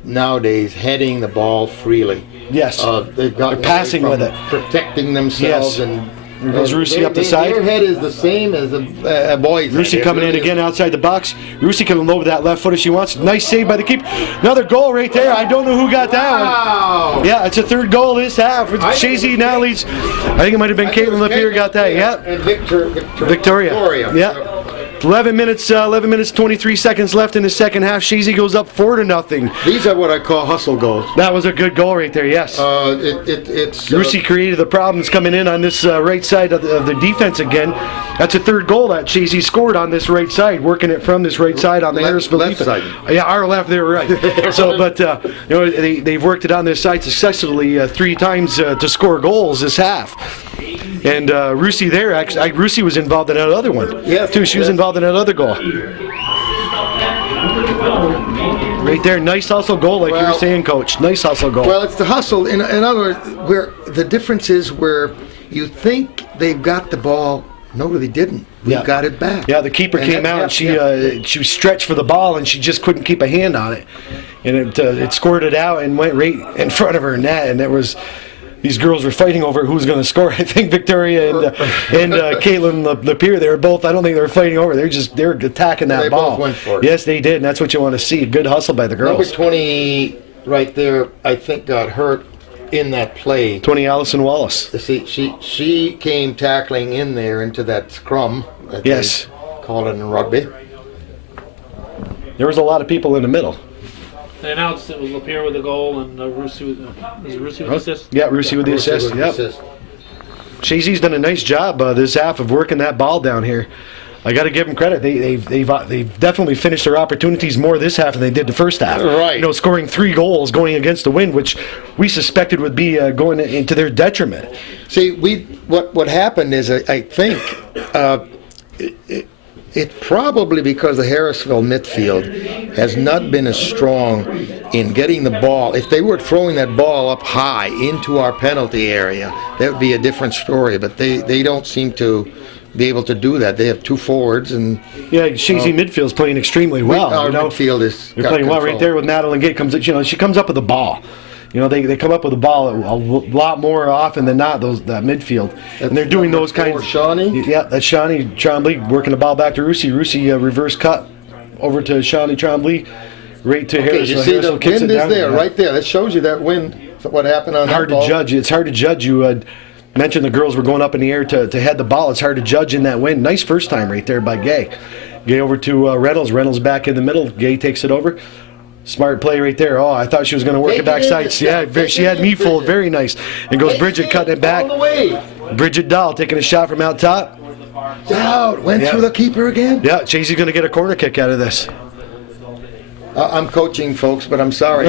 nowadays heading the ball freely. Yes. They're passing with it. Protecting themselves. Yes. And There goes Rusi up the side. Their head is the same as a boy's. Rusi coming in again outside the box. Rusi can load that left foot if she wants. Nice save by the keeper. Another goal right there. I don't know who got that one. Yeah, it's a third goal this half. Chazy now leads. I think it might have been Caitlin Lapierre got that. Yep. And Victoria. Yeah. 11 minutes, 23 seconds left in the second half. Chazy goes up 4-0. These are what I call hustle goals. That was a good goal right there, yes. It's Rusi created the problems coming in on this right side of the defense again. That's a third goal that Chazy scored on this right side, working it from this right side on the Harrisville left defense. side. Yeah, our left, they were right. So, but they've worked it on this side successfully 3 times to score goals this half. And Rusi there, actually, Rusi was involved in that other one. Yeah, too. She was involved in that other goal. Right there, nice hustle goal, like you were saying, Coach. Nice hustle goal. Well, it's the hustle. In other words, where the difference is where you think they've got the ball. No, they didn't. We got it back. Yeah, the keeper came out and she was stretched for the ball and she just couldn't keep a hand on it, and it squirted out and went right in front of her net, and it was. These girls were fighting over who's going to score. I think Victoria and Caitlin Lapierre, they were both. I don't think they were fighting over. They're attacking that ball. They both went for it. Yes, they did, and that's what you want to see. Good hustle by the girls. Number 20, right there, I think got hurt in that play. 20, Allison Wallace. See, she came tackling in there into that scrum. That they call it in rugby. There was a lot of people in the middle. They announced it was Lapierre with the goal and Rusi with the assist. Yeah, Rusi with the assist. Yep. Chazy's done a nice job this half of working that ball down here. I got to give them credit. They've definitely finished their opportunities more this half than they did the first half. Right. Scoring 3 goals going against the wind, which we suspected would be going into their detriment. See, what happened is I think it's probably because the Harrisville midfield has not been as strong in getting the ball. If they were throwing that ball up high into our penalty area, that would be a different story. But they don't seem to be able to do that. They have 2 forwards and Chazy midfield's playing extremely well. Our midfield is they're playing well right there with Madeline Gate. She comes up with the ball. They come up with the ball a lot more often than not, that midfield. And they're doing those kinds of... Shawnee? Yeah, that's Shawnee Trombley working the ball back to Rusi. Rusi reverse cut over to Shawnee Trombley, right to Harris. You see the wind is there, right there. That shows you that wind, what happened on that ball. It's hard to judge. You mentioned the girls were going up in the air to head the ball. It's hard to judge in that wind. Nice first time right there by Gay. Gay over to Reynolds. Reynolds back in the middle. Gay takes it over. Smart play right there. Oh, I thought she was going to work it back sides. Yeah, she had me fooled. Very nice. And goes Bridget cutting it back. Bridget Dahl taking a shot from out top. Went through the keeper again? Yeah, Chazy's going to get a corner kick out of this. I'm coaching, folks, but I'm sorry.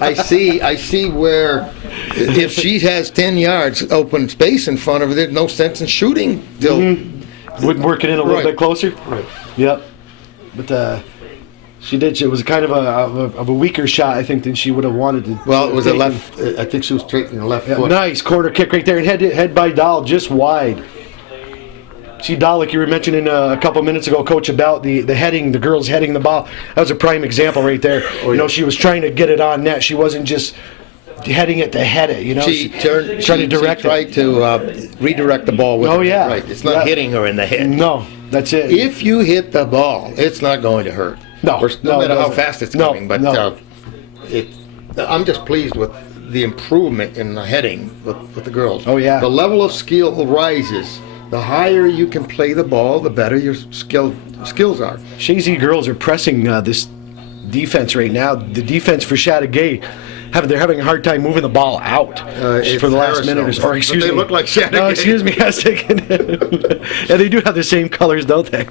I see where if she has 10 yards open space in front of her, there's no sense in shooting. Would work it in a little Right. bit closer. Right. Yep. But she did. It was kind of a weaker shot, I think, than she would have wanted to. Well, it was a take. left. I think she was straightening the left Yeah, foot. nice corner kick right there, and head by Dahl just wide. See, Dahl, like you were mentioning a couple minutes ago, Coach, about the heading, the girls heading the ball. That was a prime example right there. You know, she was trying to get it on net. She wasn't just heading it to head it. You know, She turned. trying to direct she tried to redirect the ball with Oh, her yeah. right. It's not Yeah. hitting her in the head. No, that's it. If you hit the ball, it's not going to hurt. No, no no, it matter how doesn't. fast it's No, coming. But no. I'm just pleased with the improvement in the heading with the girls. Oh, yeah. The level of skill rises. The higher you can play the ball, the better your skills are. Chazy girls are pressing this defense right now. The defense for Chateauguay, they're having a hard time moving the ball out It's for the last Harrisville. minute or so. Or, excuse But they me. look like Chateauguay. No, excuse me. I was thinking. Yeah, they do have the same colors, don't they?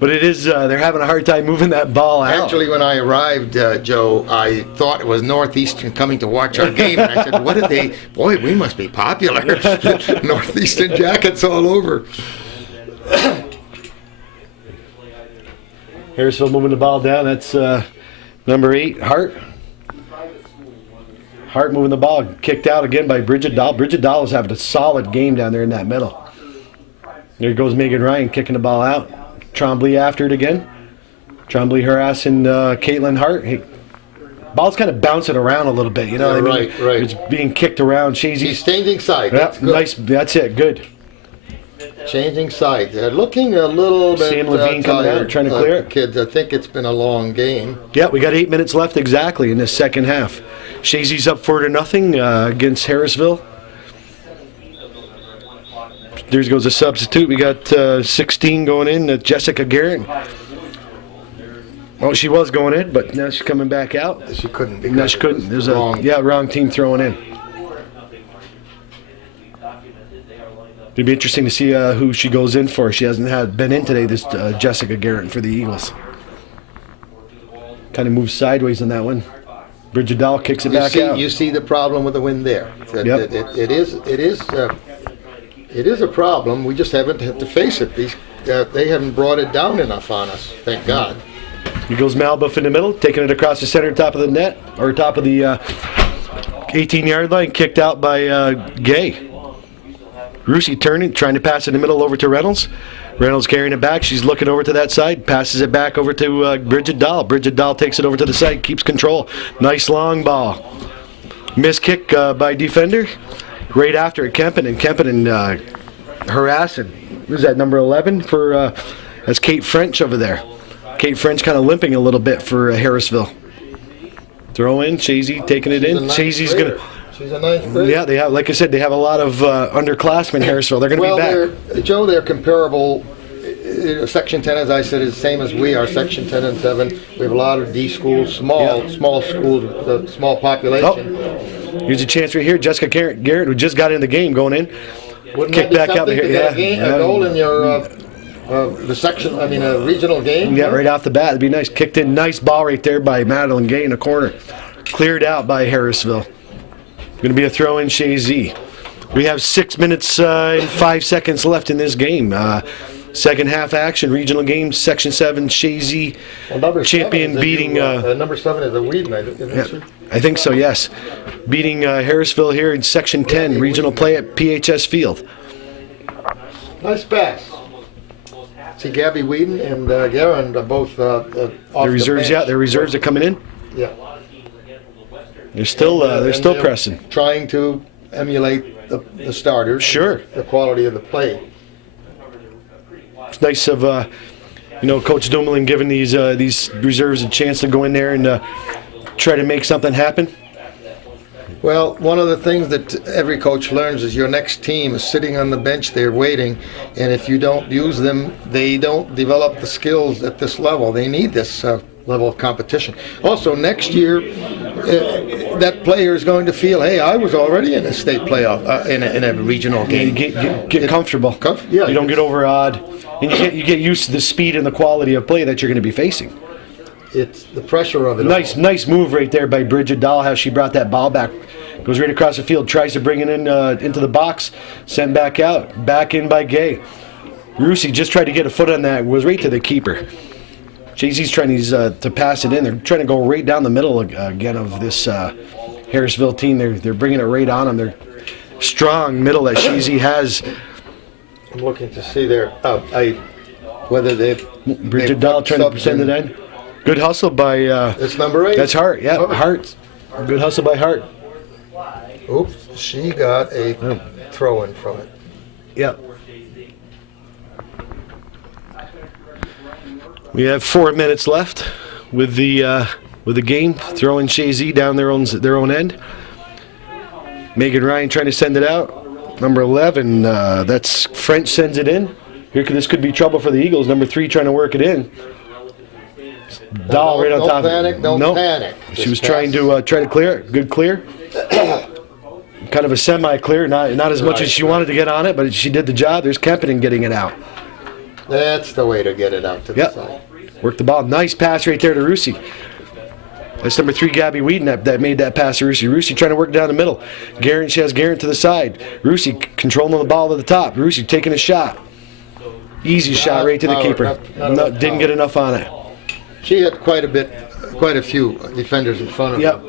But it is. They're having a hard time moving that ball out. Actually, when I arrived, Joe, I thought it was Northeastern coming to watch our game, and I said, "What did they? Boy, we must be popular." Northeastern jackets all over. Harrisville moving the ball down. That's number 8, Hart. Hart moving the ball. Kicked out again by Bridget Dahl. Bridget Dahl is having a solid game down there in that middle. There goes Megan Ryan kicking the ball out. Trombley after it again. Trombley harassing Caitlin Hart. Hey, ball's kind of bouncing around a little bit. You know what I mean? Right. It's being kicked around. She's Chazy's. changing side. Yeah, That's good. nice. That's it. Good. Changing side. They're looking a little bit Sam Levine coming out, tired, trying to clear it. Kids, I think it's been a long game. Yeah, we got 8 minutes left exactly in this second half. Chazy's up 4-0 against Harrisville. There goes a substitute. We got 16 going in. Jessica Garrett. Oh, she was going in, but now she's coming back out. She couldn't. No, she couldn't. There's a wrong team throwing in. It'd be interesting to see who she goes in for. She hasn't been in today. This Jessica Garrett for the Eagles. Kind of moves sideways on that one. Bridget Dahl kicks it back out. You see the problem with the wind there. Yep. It is a problem. We just haven't had to face it. They haven't brought it down enough on us. Thank God. Here goes Malbuff in the middle, taking it across the center, top of the net, or top of the 18-yard line, kicked out by Gay. Rusi turning, trying to pass in the middle over to Reynolds. Reynolds carrying it back. She's looking over to that side, passes it back over to Bridget Dahl. Bridget Dahl takes it over to the side, keeps control. Nice long ball. Missed kick by defender. Right after it, Kempinen harassing. Who's that, number 11 for? That's Kate French over there. Kate French kind of limping a little bit for Harrisville. Throw in, Chazy taking it in. Chazy's gonna. She's a ninth grader. Yeah, they have. Like I said, they have a lot of underclassmen Harrisville. They're going to be back. Joe, they're comparable. Section 10, as I said, is the same as we are. Section 10 and 7. We have a lot of D schools, small schools with a small population. Here's a chance right here. Jessica Garrett, who just got in the game, going in. Wouldn't Kick that be back out something here. to get a goal in your a regional game? Yeah, right off the bat. It'd be nice. Kicked in. Nice ball right there by Madeline Gay in the corner. Cleared out by Harrisville. Going to be a throw in Chazy. We have 6 minutes and 5 seconds left in this game. Second half action, regional game, Section 7, Chazy champion beating... number 7 is a Whedon, isn't she? I think so, yes. Beating Harrisville here in Section 10, regional play at PHS Field. Nice pass. See, Gabby Whedon and Garen are both off The reserves, the bench. their reserves are coming in. Yeah. They're still And pressing. Trying to emulate the starters. Sure. The quality of the play. It's nice of Coach Dumoulin giving these reserves a chance to go in there and try to make something happen. Well, one of the things that every coach learns is your next team is sitting on the bench there waiting, and if you don't use them, they don't develop the skills at this level. They need this level of competition. Also, next year, that player is going to feel, hey, I was already in a state playoff, in a regional game. You get comfortable. Yeah. You don't get overawed, and you get used to the speed and the quality of play that you're going to be facing. it's the pressure of it. Nice move right there by Bridget Dahl, how she brought that ball back. Goes right across the field, tries to bring it in into the box, sent back out, back in by Gay. Rusi just tried to get a foot on that, was right to the keeper. Chazy's trying to pass it in. They're trying to go right down the middle again of this Harrisville team. They're bringing it right on them. They're strong middle that Chazy has. I'm looking to see there. Whether they've Bridget Dahl trying to send it in. Good hustle by. That's number 8. That's Hart. Yeah, Hart. Good hustle by Hart. Oops, she got a throw-in from it. Yep. We have 4 minutes left with the game. Throwing Chazy down their own end. Megan Ryan trying to send it out. Number 11, that's French sends it in. This could be trouble for the Eagles. Number 3 trying to work it in. Dahl right on top. Don't panic. She was trying to clear it. Good clear. Kind of a semi-clear, not as much as she wanted to get on it, but she did the job. There's Kempinen getting it out. That's the way to get it out to the side. Work the ball. Nice pass right there to Rusi. That's number 3, Gabby Whedon, that made that pass to Rusi. Rusi trying to work down the middle. She has Garrett to the side. Rusi controlling the ball to the top. Rusi taking a shot. Easy shot right to the keeper. Didn't get enough on it. She had quite a few defenders in front of her.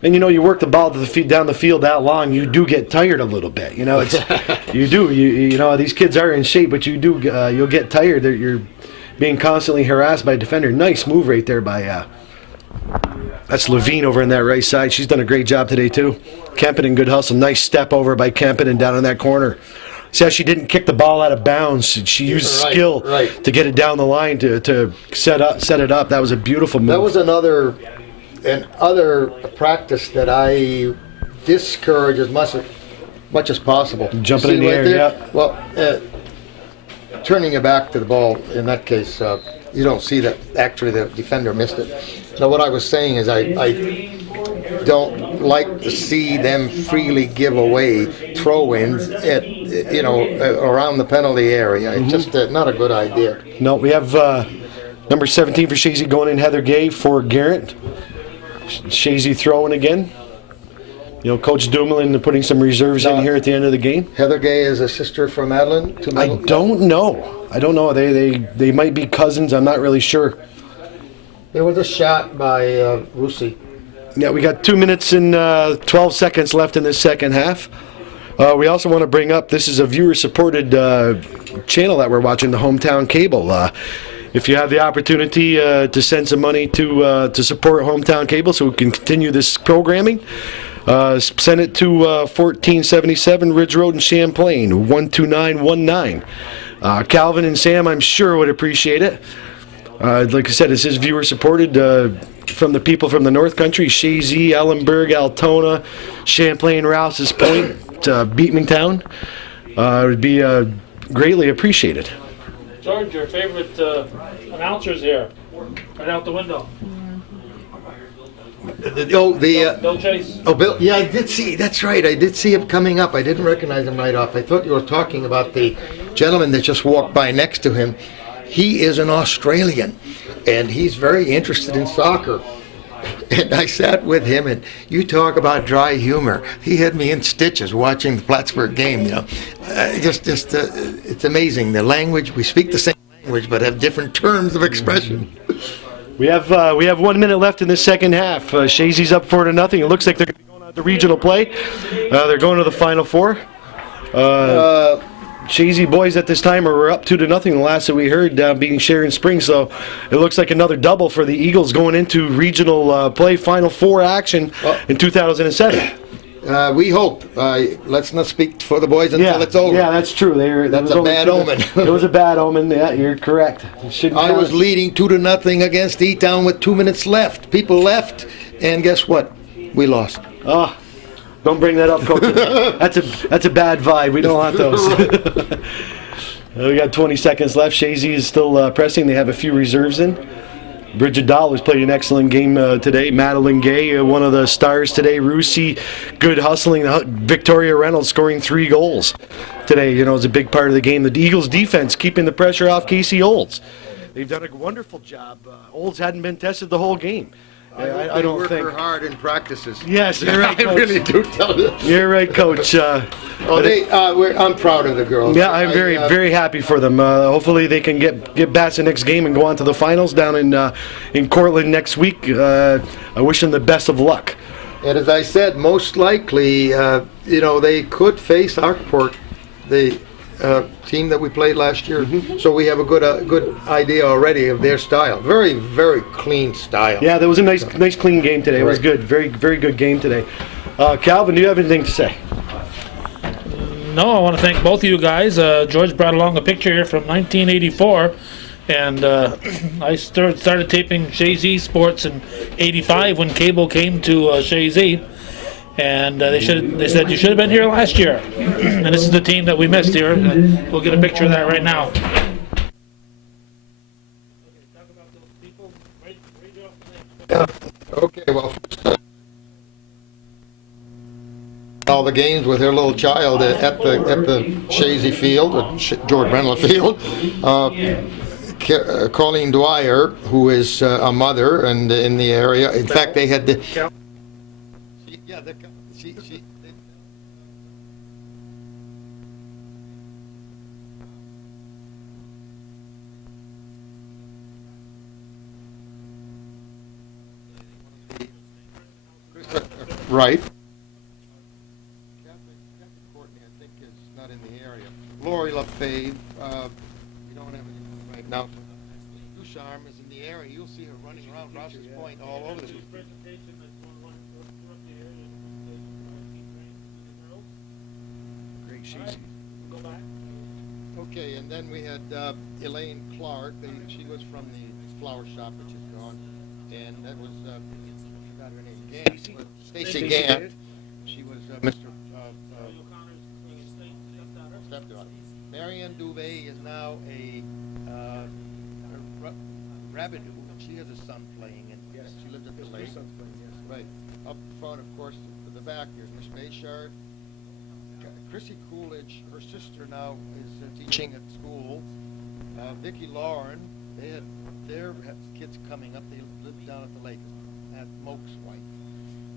And you work the ball to down the field that long, you do get tired a little bit. It's you do. These kids are in shape, but you'll get tired. You're being constantly harassed by a defender. Nice move right there by that's Levine over on that right side. She's done a great job today too. Kempinen, good hustle. Nice step over by Kempinen down in that corner. See how she didn't kick the ball out of bounds. She used skill to get it down the line to set it up. That was a beautiful move. That was another practice that I discourage as much as possible. Jumping in the air, yeah. Well, turning your back to the ball, in that case, you don't see that actually the defender missed it. Now, what I was saying is I don't like to see them freely give away throw-ins at around the penalty area. It's just not a good idea. No, we have number 17 for Chazy going in, Heather Gay for Garrett. Chazy throwing again. Coach Dumoulin putting some reserves in here at the end of the game. Heather Gay is a sister from Madeline? I don't know. They might be cousins. I'm not really sure. There was a shot by Rusi. Yeah, we got 2 minutes and 12 seconds left in this second half. We also want to bring up, this is a viewer-supported channel that we're watching, the Hometown Cable. If you have the opportunity to send some money to support Hometown Cable so we can continue this programming, send it to 1477 Ridge Road in Champlain, 12919. Calvin and Sam, I'm sure, would appreciate it. Like I said, this is viewer-supported from the people from the North Country, Chazy, Ellenburg, Altona, Champlain, Rouse's Point, Beatmantown. It would be greatly appreciated. George, your favorite announcer's here, right out the window. Bill Chase. Oh, Bill. Yeah, I did see. That's right. I did see him coming up. I didn't recognize him right off. I thought you were talking about the gentleman that just walked by next to him. He is an Australian, and he's very interested in soccer. And I sat with him, and you talk about dry humor. He had me in stitches watching the Plattsburgh game. It's amazing. The language, we speak the same language, but have different terms of expression. We have 1 minute left in this second half. Chazy's up 4-0. It looks like they're going to be going out to regional play. They're going to the Final Four. Chazy boys at this time are up 2-0. The last that we heard being Sharon Springs. So it looks like another double for the Eagles going into regional play, Final Four action in 2007. We hope. Let's not speak for the boys until it's over. Yeah, that's true. That's a bad omen. It was a bad omen. Yeah, you're correct. I was leading 2-0 against E-Town with 2 minutes left. People left, and guess what? We lost. Oh, don't bring that up, Coach. That's a bad vibe. We don't want those. We got 20 seconds left. Chazy is still pressing. They have a few reserves in. Bridget Dahl has played an excellent game today. Madeline Gay, one of the stars today. Rusi, good hustling. Victoria Reynolds scoring 3 goals today. Is a big part of the game. The Eagles' defense keeping the pressure off Casey Olds. They've done a wonderful job. Olds hadn't been tested the whole game. I don't work think. hard in practices. Yes, you're right, I Coach. really do tell you. You're right, Coach. I'm proud of the girls. Yeah, I'm very happy for them. Hopefully, they can get past the next game and go on to the finals down in Cortland next week. I wish them the best of luck. And as I said, most likely, they could face Arkport, the team that we played last year. So we have a good idea already of their style. Very, very clean style. Yeah, that was a nice clean game today. It was Right. good. Very good game today. Calvin, do you have anything to say? No, I want to thank both of you guys. George brought along a picture here from 1984, and I started taping Chazy Sports in '85 when cable came to Chazy, and they said you should have been here last year. And this is the team that we missed here. We'll get a picture of that right now. Okay, well, first, all the games with her little child at the Chazy Field, George Brenler Field. Colleen Dwyer, who is a mother and in the area. In fact, they had the. Right. Catherine Courtney, I think, is not in the area. Lori LaFave, we don't have anything right now. Ducharme is in the area. You'll see her running around Rouse's Point all over this. Great Chazy. Okay, and then we had Elaine Clark. She was from the flower shop, which is gone. And that was, I forgot her name, Gant. Stacy Gant. She was Mr. Stepdaughter. Marianne Duvay is now a Rabideau. She has a son playing, and she lives at the lake. Right. Up front, of course, to the back, there's Miss Bayshard. Chrissy Coolidge, her sister now is teaching at school. Vicki Lauren, they had their kids coming up. They live down at the lake, at Moke's wife.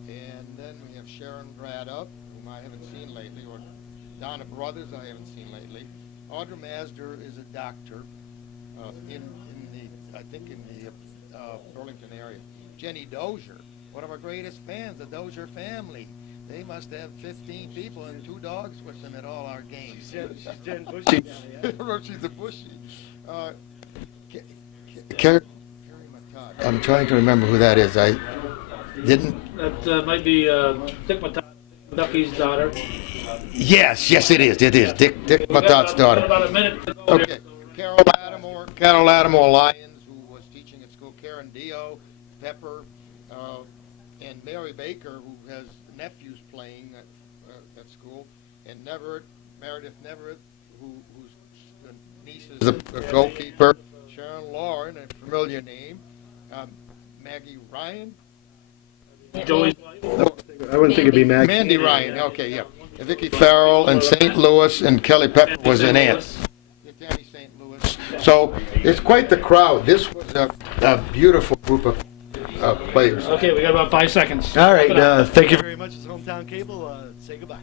And then we have Sharon Braddock, whom I haven't seen lately, or Donna Brothers, I haven't seen lately. Audra Masder is a doctor in the Burlington area. Jenny Dozier, one of our greatest fans, the Dozier family. They must have 15 people and 2 dogs with them at all our games. She's Jen Bushy now, She's a Bushy. Carrie Matot. I'm trying to remember who that is. I didn't. That might be Dick Ducky's daughter. Yes, it is. It is Dick Matot's daughter. About a minute to go. Okay. Carol Lattimore Lyons, who was teaching at school. Karen Dio, Pepper, and Mary Baker, who has nephews playing at school, and Meredith Neverett, whose niece is a goalkeeper. Sharon Lauren, a familiar name. Maggie Ryan. Joey's I wouldn't think it'd be Maggie. Mandy Ryan. Okay, yeah. And Vicki Farrell and St. Louis, and Kelly Pepper was an aunt. Tammy St. Louis. So it's quite the crowd. This was a beautiful group of players. Okay, we got about 5 seconds. All right, thank you very much. It's Hometown Cable. Say goodbye.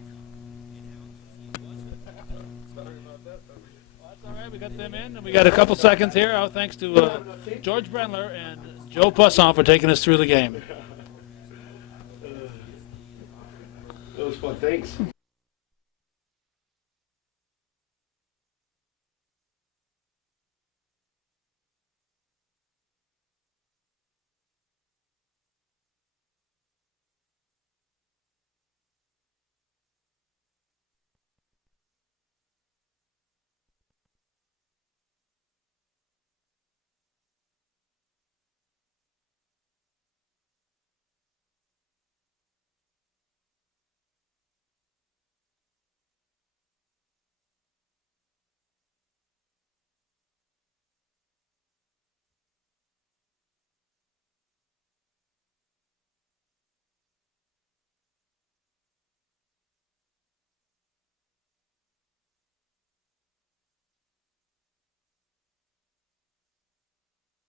That's all right. We got them in, and we got a couple seconds here. Our thanks to George Brenler and Joe Poisson for taking us through the game. That was fun. Thanks.